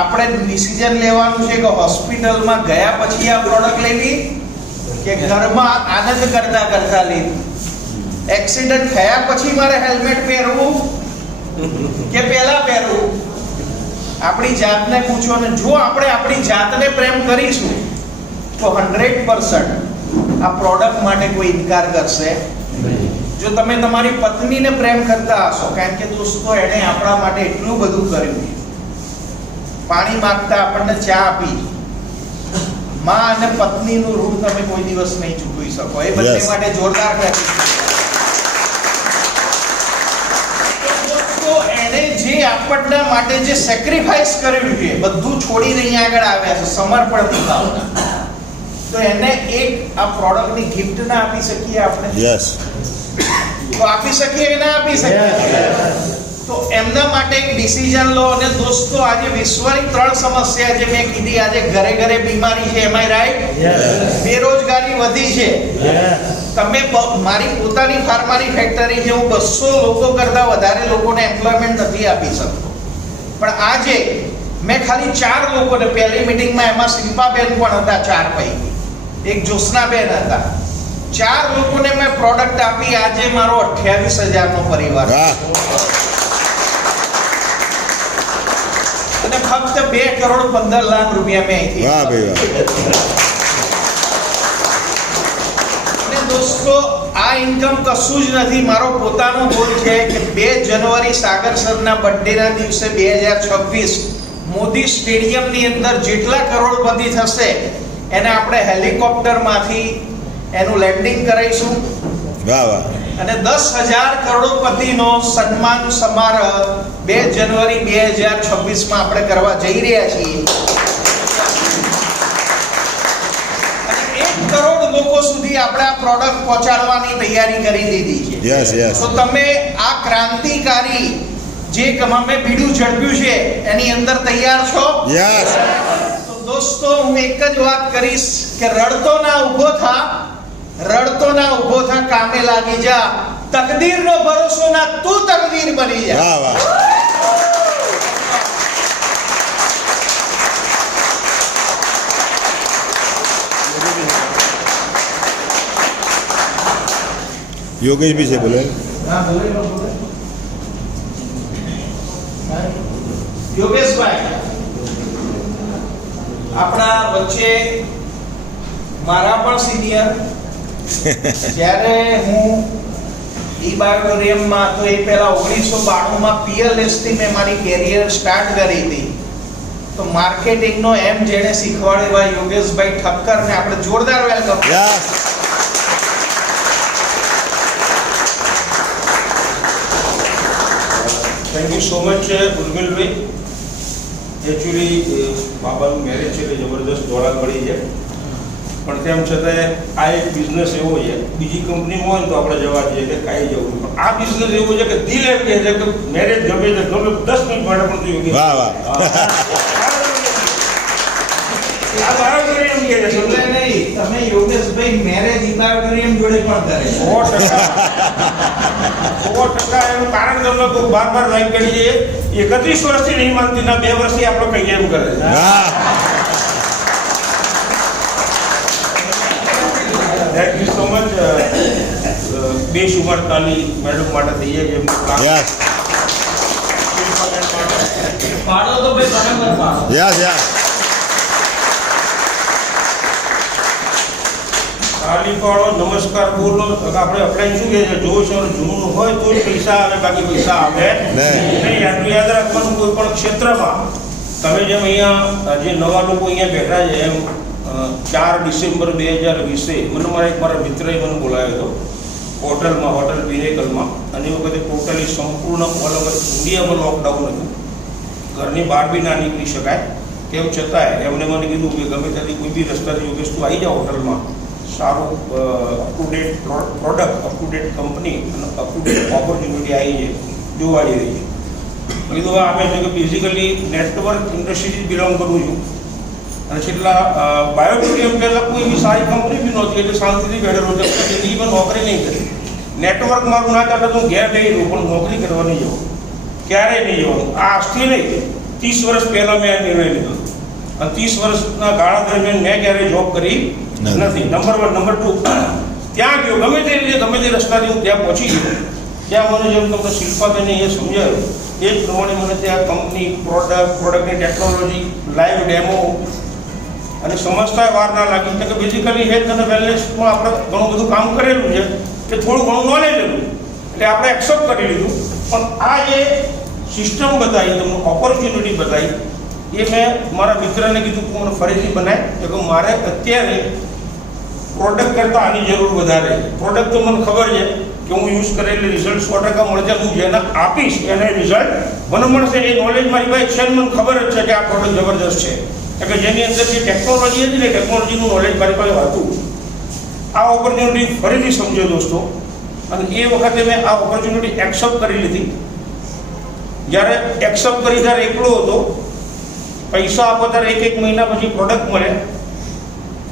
આપણે ડિસિઝન લેવાનું છે કે હોસ્પિટલમાં ગયા પછી આ પ્રોડક્ટ લેવી કે ઘરમાં આનંદ કરતા કરતા લેવી. એક્સિડન્ટ થયા પછી મારે હેલ્મેટ પહેરવું કે પહેલા પહેરવું? આપણી જાતને પૂછો. ને જો આપણે આપણી જાતને પ્રેમ કરીશું તો 100% આ પ્રોડક્ટ માટે કોઈ ઇનકાર કરશે. જો તમે તમારી પત્નીને પ્રેમ કરતા હશો, કારણ કે દોસ્તો એણે આપણા માટે એટલું બધું કર્યું. પાણી માંગતા આપણને ચા આપી. માં અને પત્નીનું ઋણ તમે કોઈ દિવસ નહીં ચૂકવી શકો. એ બંને માટે જોરદાર એને જે આપણના માટે જે સેક્રિફાઈસ કર્યું છે, બધું છોડીને અહીંયા આગળ આવ્યા છે. સમર્પણની ભાવના. તો એને એક આ પ્રોડક્ટની ગિફ્ટ ના આપી શકીએ આપણે? યસ. તો આપી શકીએ કે ના આપી શકીએ? તો એમના માટે એક ડિસિઝન લો. અને દોસ્તો, આજે વિશ્વની 3 સમસ્યા જે મેં કીધી, આજે ઘરે ઘરે બીમારી છે, એમ આઈ રાઈટ? બેરોજગારી વધી છે. તમે મારી પોતાની ફાર્માની ફેક્ટરી છે, હું 200 લોકો કરતા વધારે લોકોને એમ્પ્લોયમેન્ટ નથી આપી શકતો. પણ આજે મેં ખાલી 4 લોકોને, પહેલી મિટિંગમાં એમાં શિલ્પાબેન પણ હતા 4 પૈકી, એક જ્યોત્સનાબેન હતા, 4 લોકોને મેં પ્રોડક્ટ આપી. આજે મારો 28,000 નો પરિવાર અને ફક્ત 2 કરોડ 15 લાખ રૂપિયા મેં અહીંથી. વાહ ભાઈ વાહ. અને દોસ્તો, આ ઇન્કમ કશું જ નથી. મારો પોતાનો ગોલ છે કે 2 જાન્યુઆરી સાગર સરના બર્થડેના દિવસે 2026 મોદી સ્ટેડિયમની અંદર જેટલા કરોડપતિ થશે એને આપણે હેલિકોપ્ટરમાંથી એનું લેન્ડિંગ કરાવીશું. વાહ વાહ. અને 10,000 કરોડપતિનો સન્માન સમારોહ 2 જાન્યુઆરી 2026 આપણે કરવા જઈ રહ્યા છીએ. અને 1 કરોડ લોકો સુધી આપણે આ પ્રોડક્ટ પહોંચાડવાની તૈયારી કરી દીધી છે. Yes yes. તો તમે આ ક્રાંતિકારી જે અમે બીડું ઝડપ્યું છે એની અંદર તૈયાર છો? યસ. તો દોસ્તો, હું એક જ વાત કરીશ કે રડતો ના ઊભો થા, કામે લાગી જા. તકદીરનો ભરોસો ના, તું તકદીર બની જા. વાહ વાહ. યોગેશ ભી છે, બોલે. યોગેશભાઈ, આપણા વચ્ચે મારા પણ સિનિયર, જ્યારે હું બાયોટોરિયમમાં હતો એ પહેલા 1992માં PLS થી મેં મારી કેરિયર સ્ટાર્ટ કરી હતી. તો માર્કેટિંગનો એમ જેણે શીખવાડ્યો એવા યોગેશભાઈ ઠક્કરને આપણે જોરદાર welcome. Thank you so much ઉર્મિલભાઈ. એકચ્યુઅલી બાબાનું મેરેજ છે એટલે જબરદસ્ત દોડા પડી છે, પણ તેમ છતાં આ એક બિઝનેસ એવો છે, બીજી કંપનીમાં હોય તો આપણે જવા દઈએ કે કાંઈ જવું, પણ આ બિઝનેસ એવો છે કે દિલ એમ કહે છે કે મેરેજ ગમે છે, ગમે 10 મિનિટ માટે પણ યોગી. વાહ વાહ. આ બાયોટોરિયમ કહે છે, એટલે નહીં, તમે યોગેશભાઈ મેરેજ બાયોટોરિયમ જોડે પણ કરે 100% એનું કારણ તમને કોઈ બાર લાઈક કરી છે. 31 વર્ષથી નહીં માનતી ના, 2 વર્ષથી આપણે કહીએ એમ કરે છે. Thank you so much. 248 madam માટે થઈએ છે. પાડો તો ભાઈ બરાબર પાડો. Yes yes. ખાલી પાડો, નમસ્કાર બોલો. આપણે અપલાઈન શું કહે છે, જો સર જૂનું હોય તો જ પૈસા આવે, બાકી પૈસા આવે નહીં. આટલું યાદ રાખવાનું. કોઈ પણ ક્ષેત્રમાં તમે જેમ અહીંયા જે નવા લોકો અહીંયા બેઠા છે એમ 4 ડિસેમ્બર 2020 મને મારા મિત્રએ મને બોલાવ્યો હતો હોટલમાં, હોટલ પિનેકલમાં. અને એ વખતે ટોટલી સંપૂર્ણ ઓલ ઓવર ઇન્ડિયામાં લોકડાઉન હતું, ઘરની બહાર બી ના નીકળી શકાય. તેમ છતાંય એમણે મને કીધું કે ગમે ત્યાંથી કોઈ બી રસ્તાથી યોગેશ તું આવી જાઓ હોટલમાં, સારું up to date product, up to date company અને અપ ટુ ડેટ ઓપોર્ચ્યુનિટી આવી છે, જોવા જઈ રહી છે. કીધું અમે છે કે બેઝિકલી નેટવર્ક ઇન્ડસ્ટ્રીથી બિલોંગ કરું છું, અને છેલ્લા બાયોટોરિયમ પહેલાં કોઈ એવી સારી કંપની બી નહોતી, એટલે શાંતિથી બેઠેલો છે. જિંદગીમાં નોકરી નહીં કરી. નેટવર્ક મારું ના ચાલે તો હું ઘેર લઈ લઉં, પણ નોકરી કરવા નહીં જવું, ક્યારેય નહીં જવાનું. આ આજથી નહીં, 30 વર્ષ પહેલાં મેં નિર્ણય લીધો, અને 30 વર્ષના ગાળા દરમિયાન મેં ક્યારેય જોબ કરી નથી. નંબર 1. નંબર 2, ત્યાં ગયો ગમે તે રીતે, ગમે તે રસ્તાથી હું ત્યાં પહોંચી ગયો. ત્યાં મને જેમ તમને શિલ્પાબેને એ સમજાયું એ જ પ્રમાણે મને ત્યાં કંપની, પ્રોડક્ટની ટેકનોલોજી, લાઈવ ડેમો અને સમજતા વાર ના લાગી. એટલે કે બેઝિકલી હેલ્થ અને વેલનેસમાં આપણે ઘણું બધું કામ કરેલું છે, કે થોડું ઘણું નોલેજ હતું, એટલે આપણે એક્સેપ્ટ કરી લીધું. પણ આ જે સિસ્ટમ બતાવી, તમને ઓપોર્ચ્યુનિટી બતાવી, એ મેં મારા મિત્રને કીધું તું મને ફરીથી બનાય, કે મારે અત્યારે પ્રોડક્ટ કરતાં આની જરૂર વધારે. પ્રોડક્ટ તો મને ખબર છે કે હું યુઝ કરેલી રિઝલ્ટ 100% મળશે, હું જેને આપીશ એને રિઝલ્ટ મને મળશે. એ નોલેજ મારી પાસે છે, મને ખબર જ છે કે આ પ્રોડક્ટ જબરદસ્ત છે. કે જેની અંદર જે ટેકનોલોજી હતી ને ટેકનોલોજીનું નોલેજ મારી પાસે હતું. આ ઓપોર્ચ્યુનિટી ફરીથી સમજો દોસ્તો, અને એ વખતે મેં આ ઓપોર્ચ્યુનિટી એક્સેપ્ટ કરી લીધી. જ્યારે એક્સેપ્ટ કરી ત્યારે એકલો હતો, પૈસા આપો ત્યારે એક મહિના પછી પ્રોડક્ટ મળે.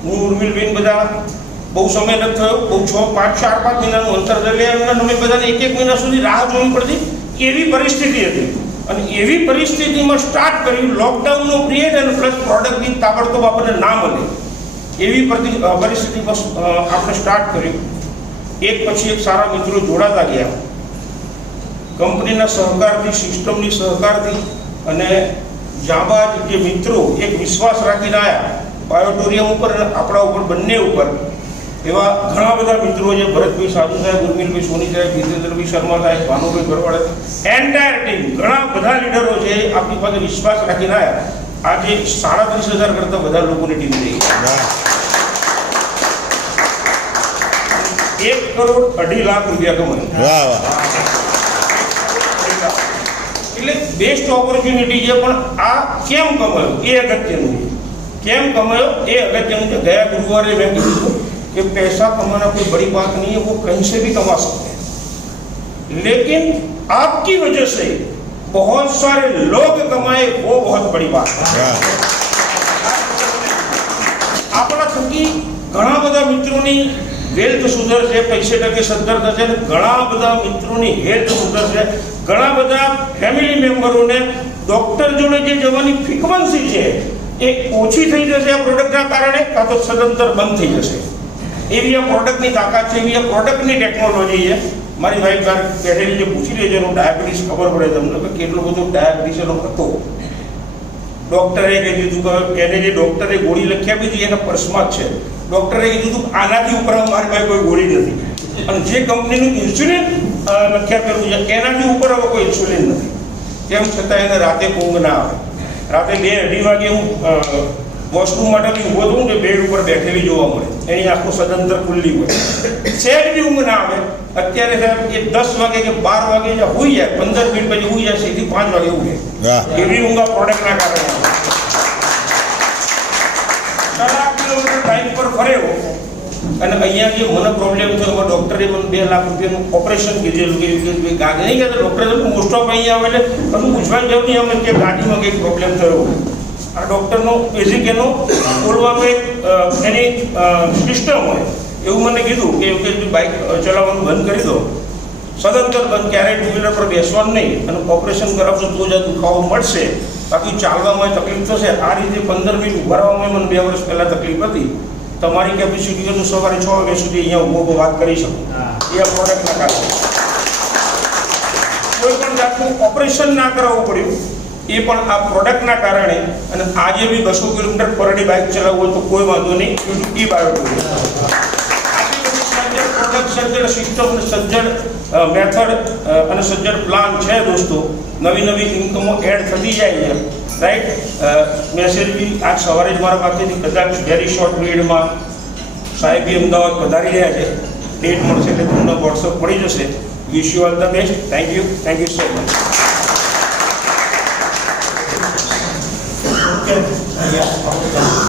હું ઉર્મિલબેન બધા બહુ સમય નથી થયો, બહુ 4-5 મહિનાનું અંતર એટલે અમે બધાને એક મહિના સુધી રાહ જોવી પડતી, એવી પરિસ્થિતિ હતી. અને એવી પરિસ્થિતિમાં સ્ટાર્ટ કર્યું લોકડાઉનનો પિરિયડ અને પ્લસ પ્રોડક્ટની તાબડતોબ આપણને ના મળે એવી પરિસ્થિતિમાં આપણે સ્ટાર્ટ કર્યું. એક પછી એક સારા મિત્રો જોડાતા ગયા. કંપનીના સહકારથી, સિસ્ટમની સહકારથી અને જાબાજ જે મિત્રો એક વિશ્વાસ રાખીને આવ્યા બાયોટોરિયમ ઉપર અને આપણા ઉપર, બંને ઉપર. એવા ઘણા બધા મિત્રો છે, ભરતભાઈ સાધુ સાહેબ, ઉર્મિલભાઈ સોની સાહેબ, જીતેન્દ્રભાઈ શર્મા સાહેબ, ભાનુભાઈ ભરવાડ, એન્ટાયર ટીમ, ઘણા બધા લીડરો છે આપણી પાસે વિશ્વાસ રાખીને આવ્યા. આજે 37,000 કરતા વધારે લોકોની ટીમ થઈ. 1 કરોડ 2.5 લાખ રૂપિયા કમાય. એટલે બેસ્ટ ઓપોર્ચ્યુનિટી છે. પણ આ કેમ કમાયો એ અગત્યનું છે. કેમ કમાયો એ અગત્યનું છે. ગયા ગુરુવારે મેં કીધું कि पैसा कमाना कोई बड़ी बात नहीं है, वो कहीं से भी कमा सकते हैं, लेकिन आपकी वजह से बहुत सारे लोग कमाए, वो बहुत बड़ी बात है. આપણા થકી ઘણા બધા મિત્રોની વેલ્થ સુધરશે, પૈસે ટકે સદ્ધર થશે, ઘણા બધા મિત્રોની હેલ્થ સુધરશે, ઘણા બધા ફેમિલી મેમ્બરોને ડોક્ટર જોડે જે જવાની ફ્રીક્વન્સી છે એ ઓછી થઈ જશે આ પ્રોડક્ટના કારણે, કાં તો સદંતર બંધ થઈ જશે. એવી આ પ્રોડક્ટની તાકાત છે, એવી આ પ્રોડક્ટની ટેકનોલોજી છે. મારી વાઈફ બેઠેલી જે પૂછી લે છે એનું ડાયાબિટીસ ખબર પડે તમને કે કેટલો બધો ડાયાબિટીસ એનો હતો. ડૉક્ટરે કહી દીધું કે એને જે ડૉક્ટરે ગોળી લખી આપી હતી એના પર્સમાં જ છે. ડૉક્ટરે કીધું આનાથી ઉપર મારી પાસે કોઈ ગોળી નથી, અને જે કંપનીનું ઇન્સ્યુલિન લખી આપેલું છે એનાથી ઉપર હવે કોઈ ઇન્સ્યુલિન નથી. તેમ છતાં એને રાતે ઊંઘ ના આવે. રાતે 2-2:30 વાગે હું વોશરૂમ માટે બી ઊભો થઉં ને બેડ ઉપર બેઠેલી જોવા મળે, એની આંખો સદંતર ખુલ્લી હોય, સહેજ બી ઊંઘ ના આવે. અત્યારે સાહેબ એ 10 વાગે કે 12 વાગે હોઈ જાય, 15 મિનિટ પછી હોઈ જાય, સીધી 5 વાગે ઉઠે. એવી ઊંઘ આ પ્રોડક્ટના કારણે. 4 કિલોમીટર ટાઈમ પર ફર્યો અને અહીંયા જે મને પ્રોબ્લેમ થયો એમાં ડૉક્ટરે મને 2 લાખ રૂપિયાનું ઓપરેશન કીધેલું કે ગાડી નહીં કહેતા ડૉક્ટરે તો મોસ્ટ ઓફ અહીંયા આવે એટલે કશું પૂછવાની જરૂર નહીં, અમે કે ગાડીમાં કંઈક પ્રોબ્લેમ થયો. આ ડૉક્ટરનો બેઝિક એનો બોલવામાં એક એની સિસ્ટમ હોય એવું મને કીધું કે યોગેશભાઈ બાઇક ચલાવવાનું બંધ કરી દો, સદંતર બંધ, ક્યારેય 2 વ્હીલર પર બેસવાનું નહીં, અને ઓપરેશન કરાવશો તો જ દુખાવો મળશે, બાકી ચાલવામાં તકલીફ થશે. આ રીતે 15 મિનિટ ઉભા રહેવામાં મને 2 વર્ષ પહેલાં તકલીફ હતી. તમારી કેપેસિટી હું સવારે 6 વાગ્યા સુધી અહીંયા ઊભો વાત કરી શકું એ આ પ્રોડક્ટના કારણે. કોઈ પણ જાતનું ઓપરેશન ના કરાવવું પડ્યું એ પણ આ પ્રોડક્ટના કારણે. અને આજે બી 200 કિલોમીટર પર ડે બાઇક ચલાવવું હોય તો કોઈ વાંધો નહીં, એ બાયોટોરિયમ. સજ્જડ સિસ્ટમ, સજ્જડ મેથડ અને સજ્જડ પ્લાન છે દોસ્તો. નવી નવી ઇન્કમો એડ થતી જાય છે, રાઈટ. મેસેજ બી આજ સવારે જ મારા પાસેથી કદાચ વેરી શોર્ટ પીરિયડમાં સાહેબ બી અમદાવાદ પધારી રહ્યા છે, ડેટ મળશે એટલે તમને વોટ્સઅપ પડી જશે. Wish you all the best. Thank you so much.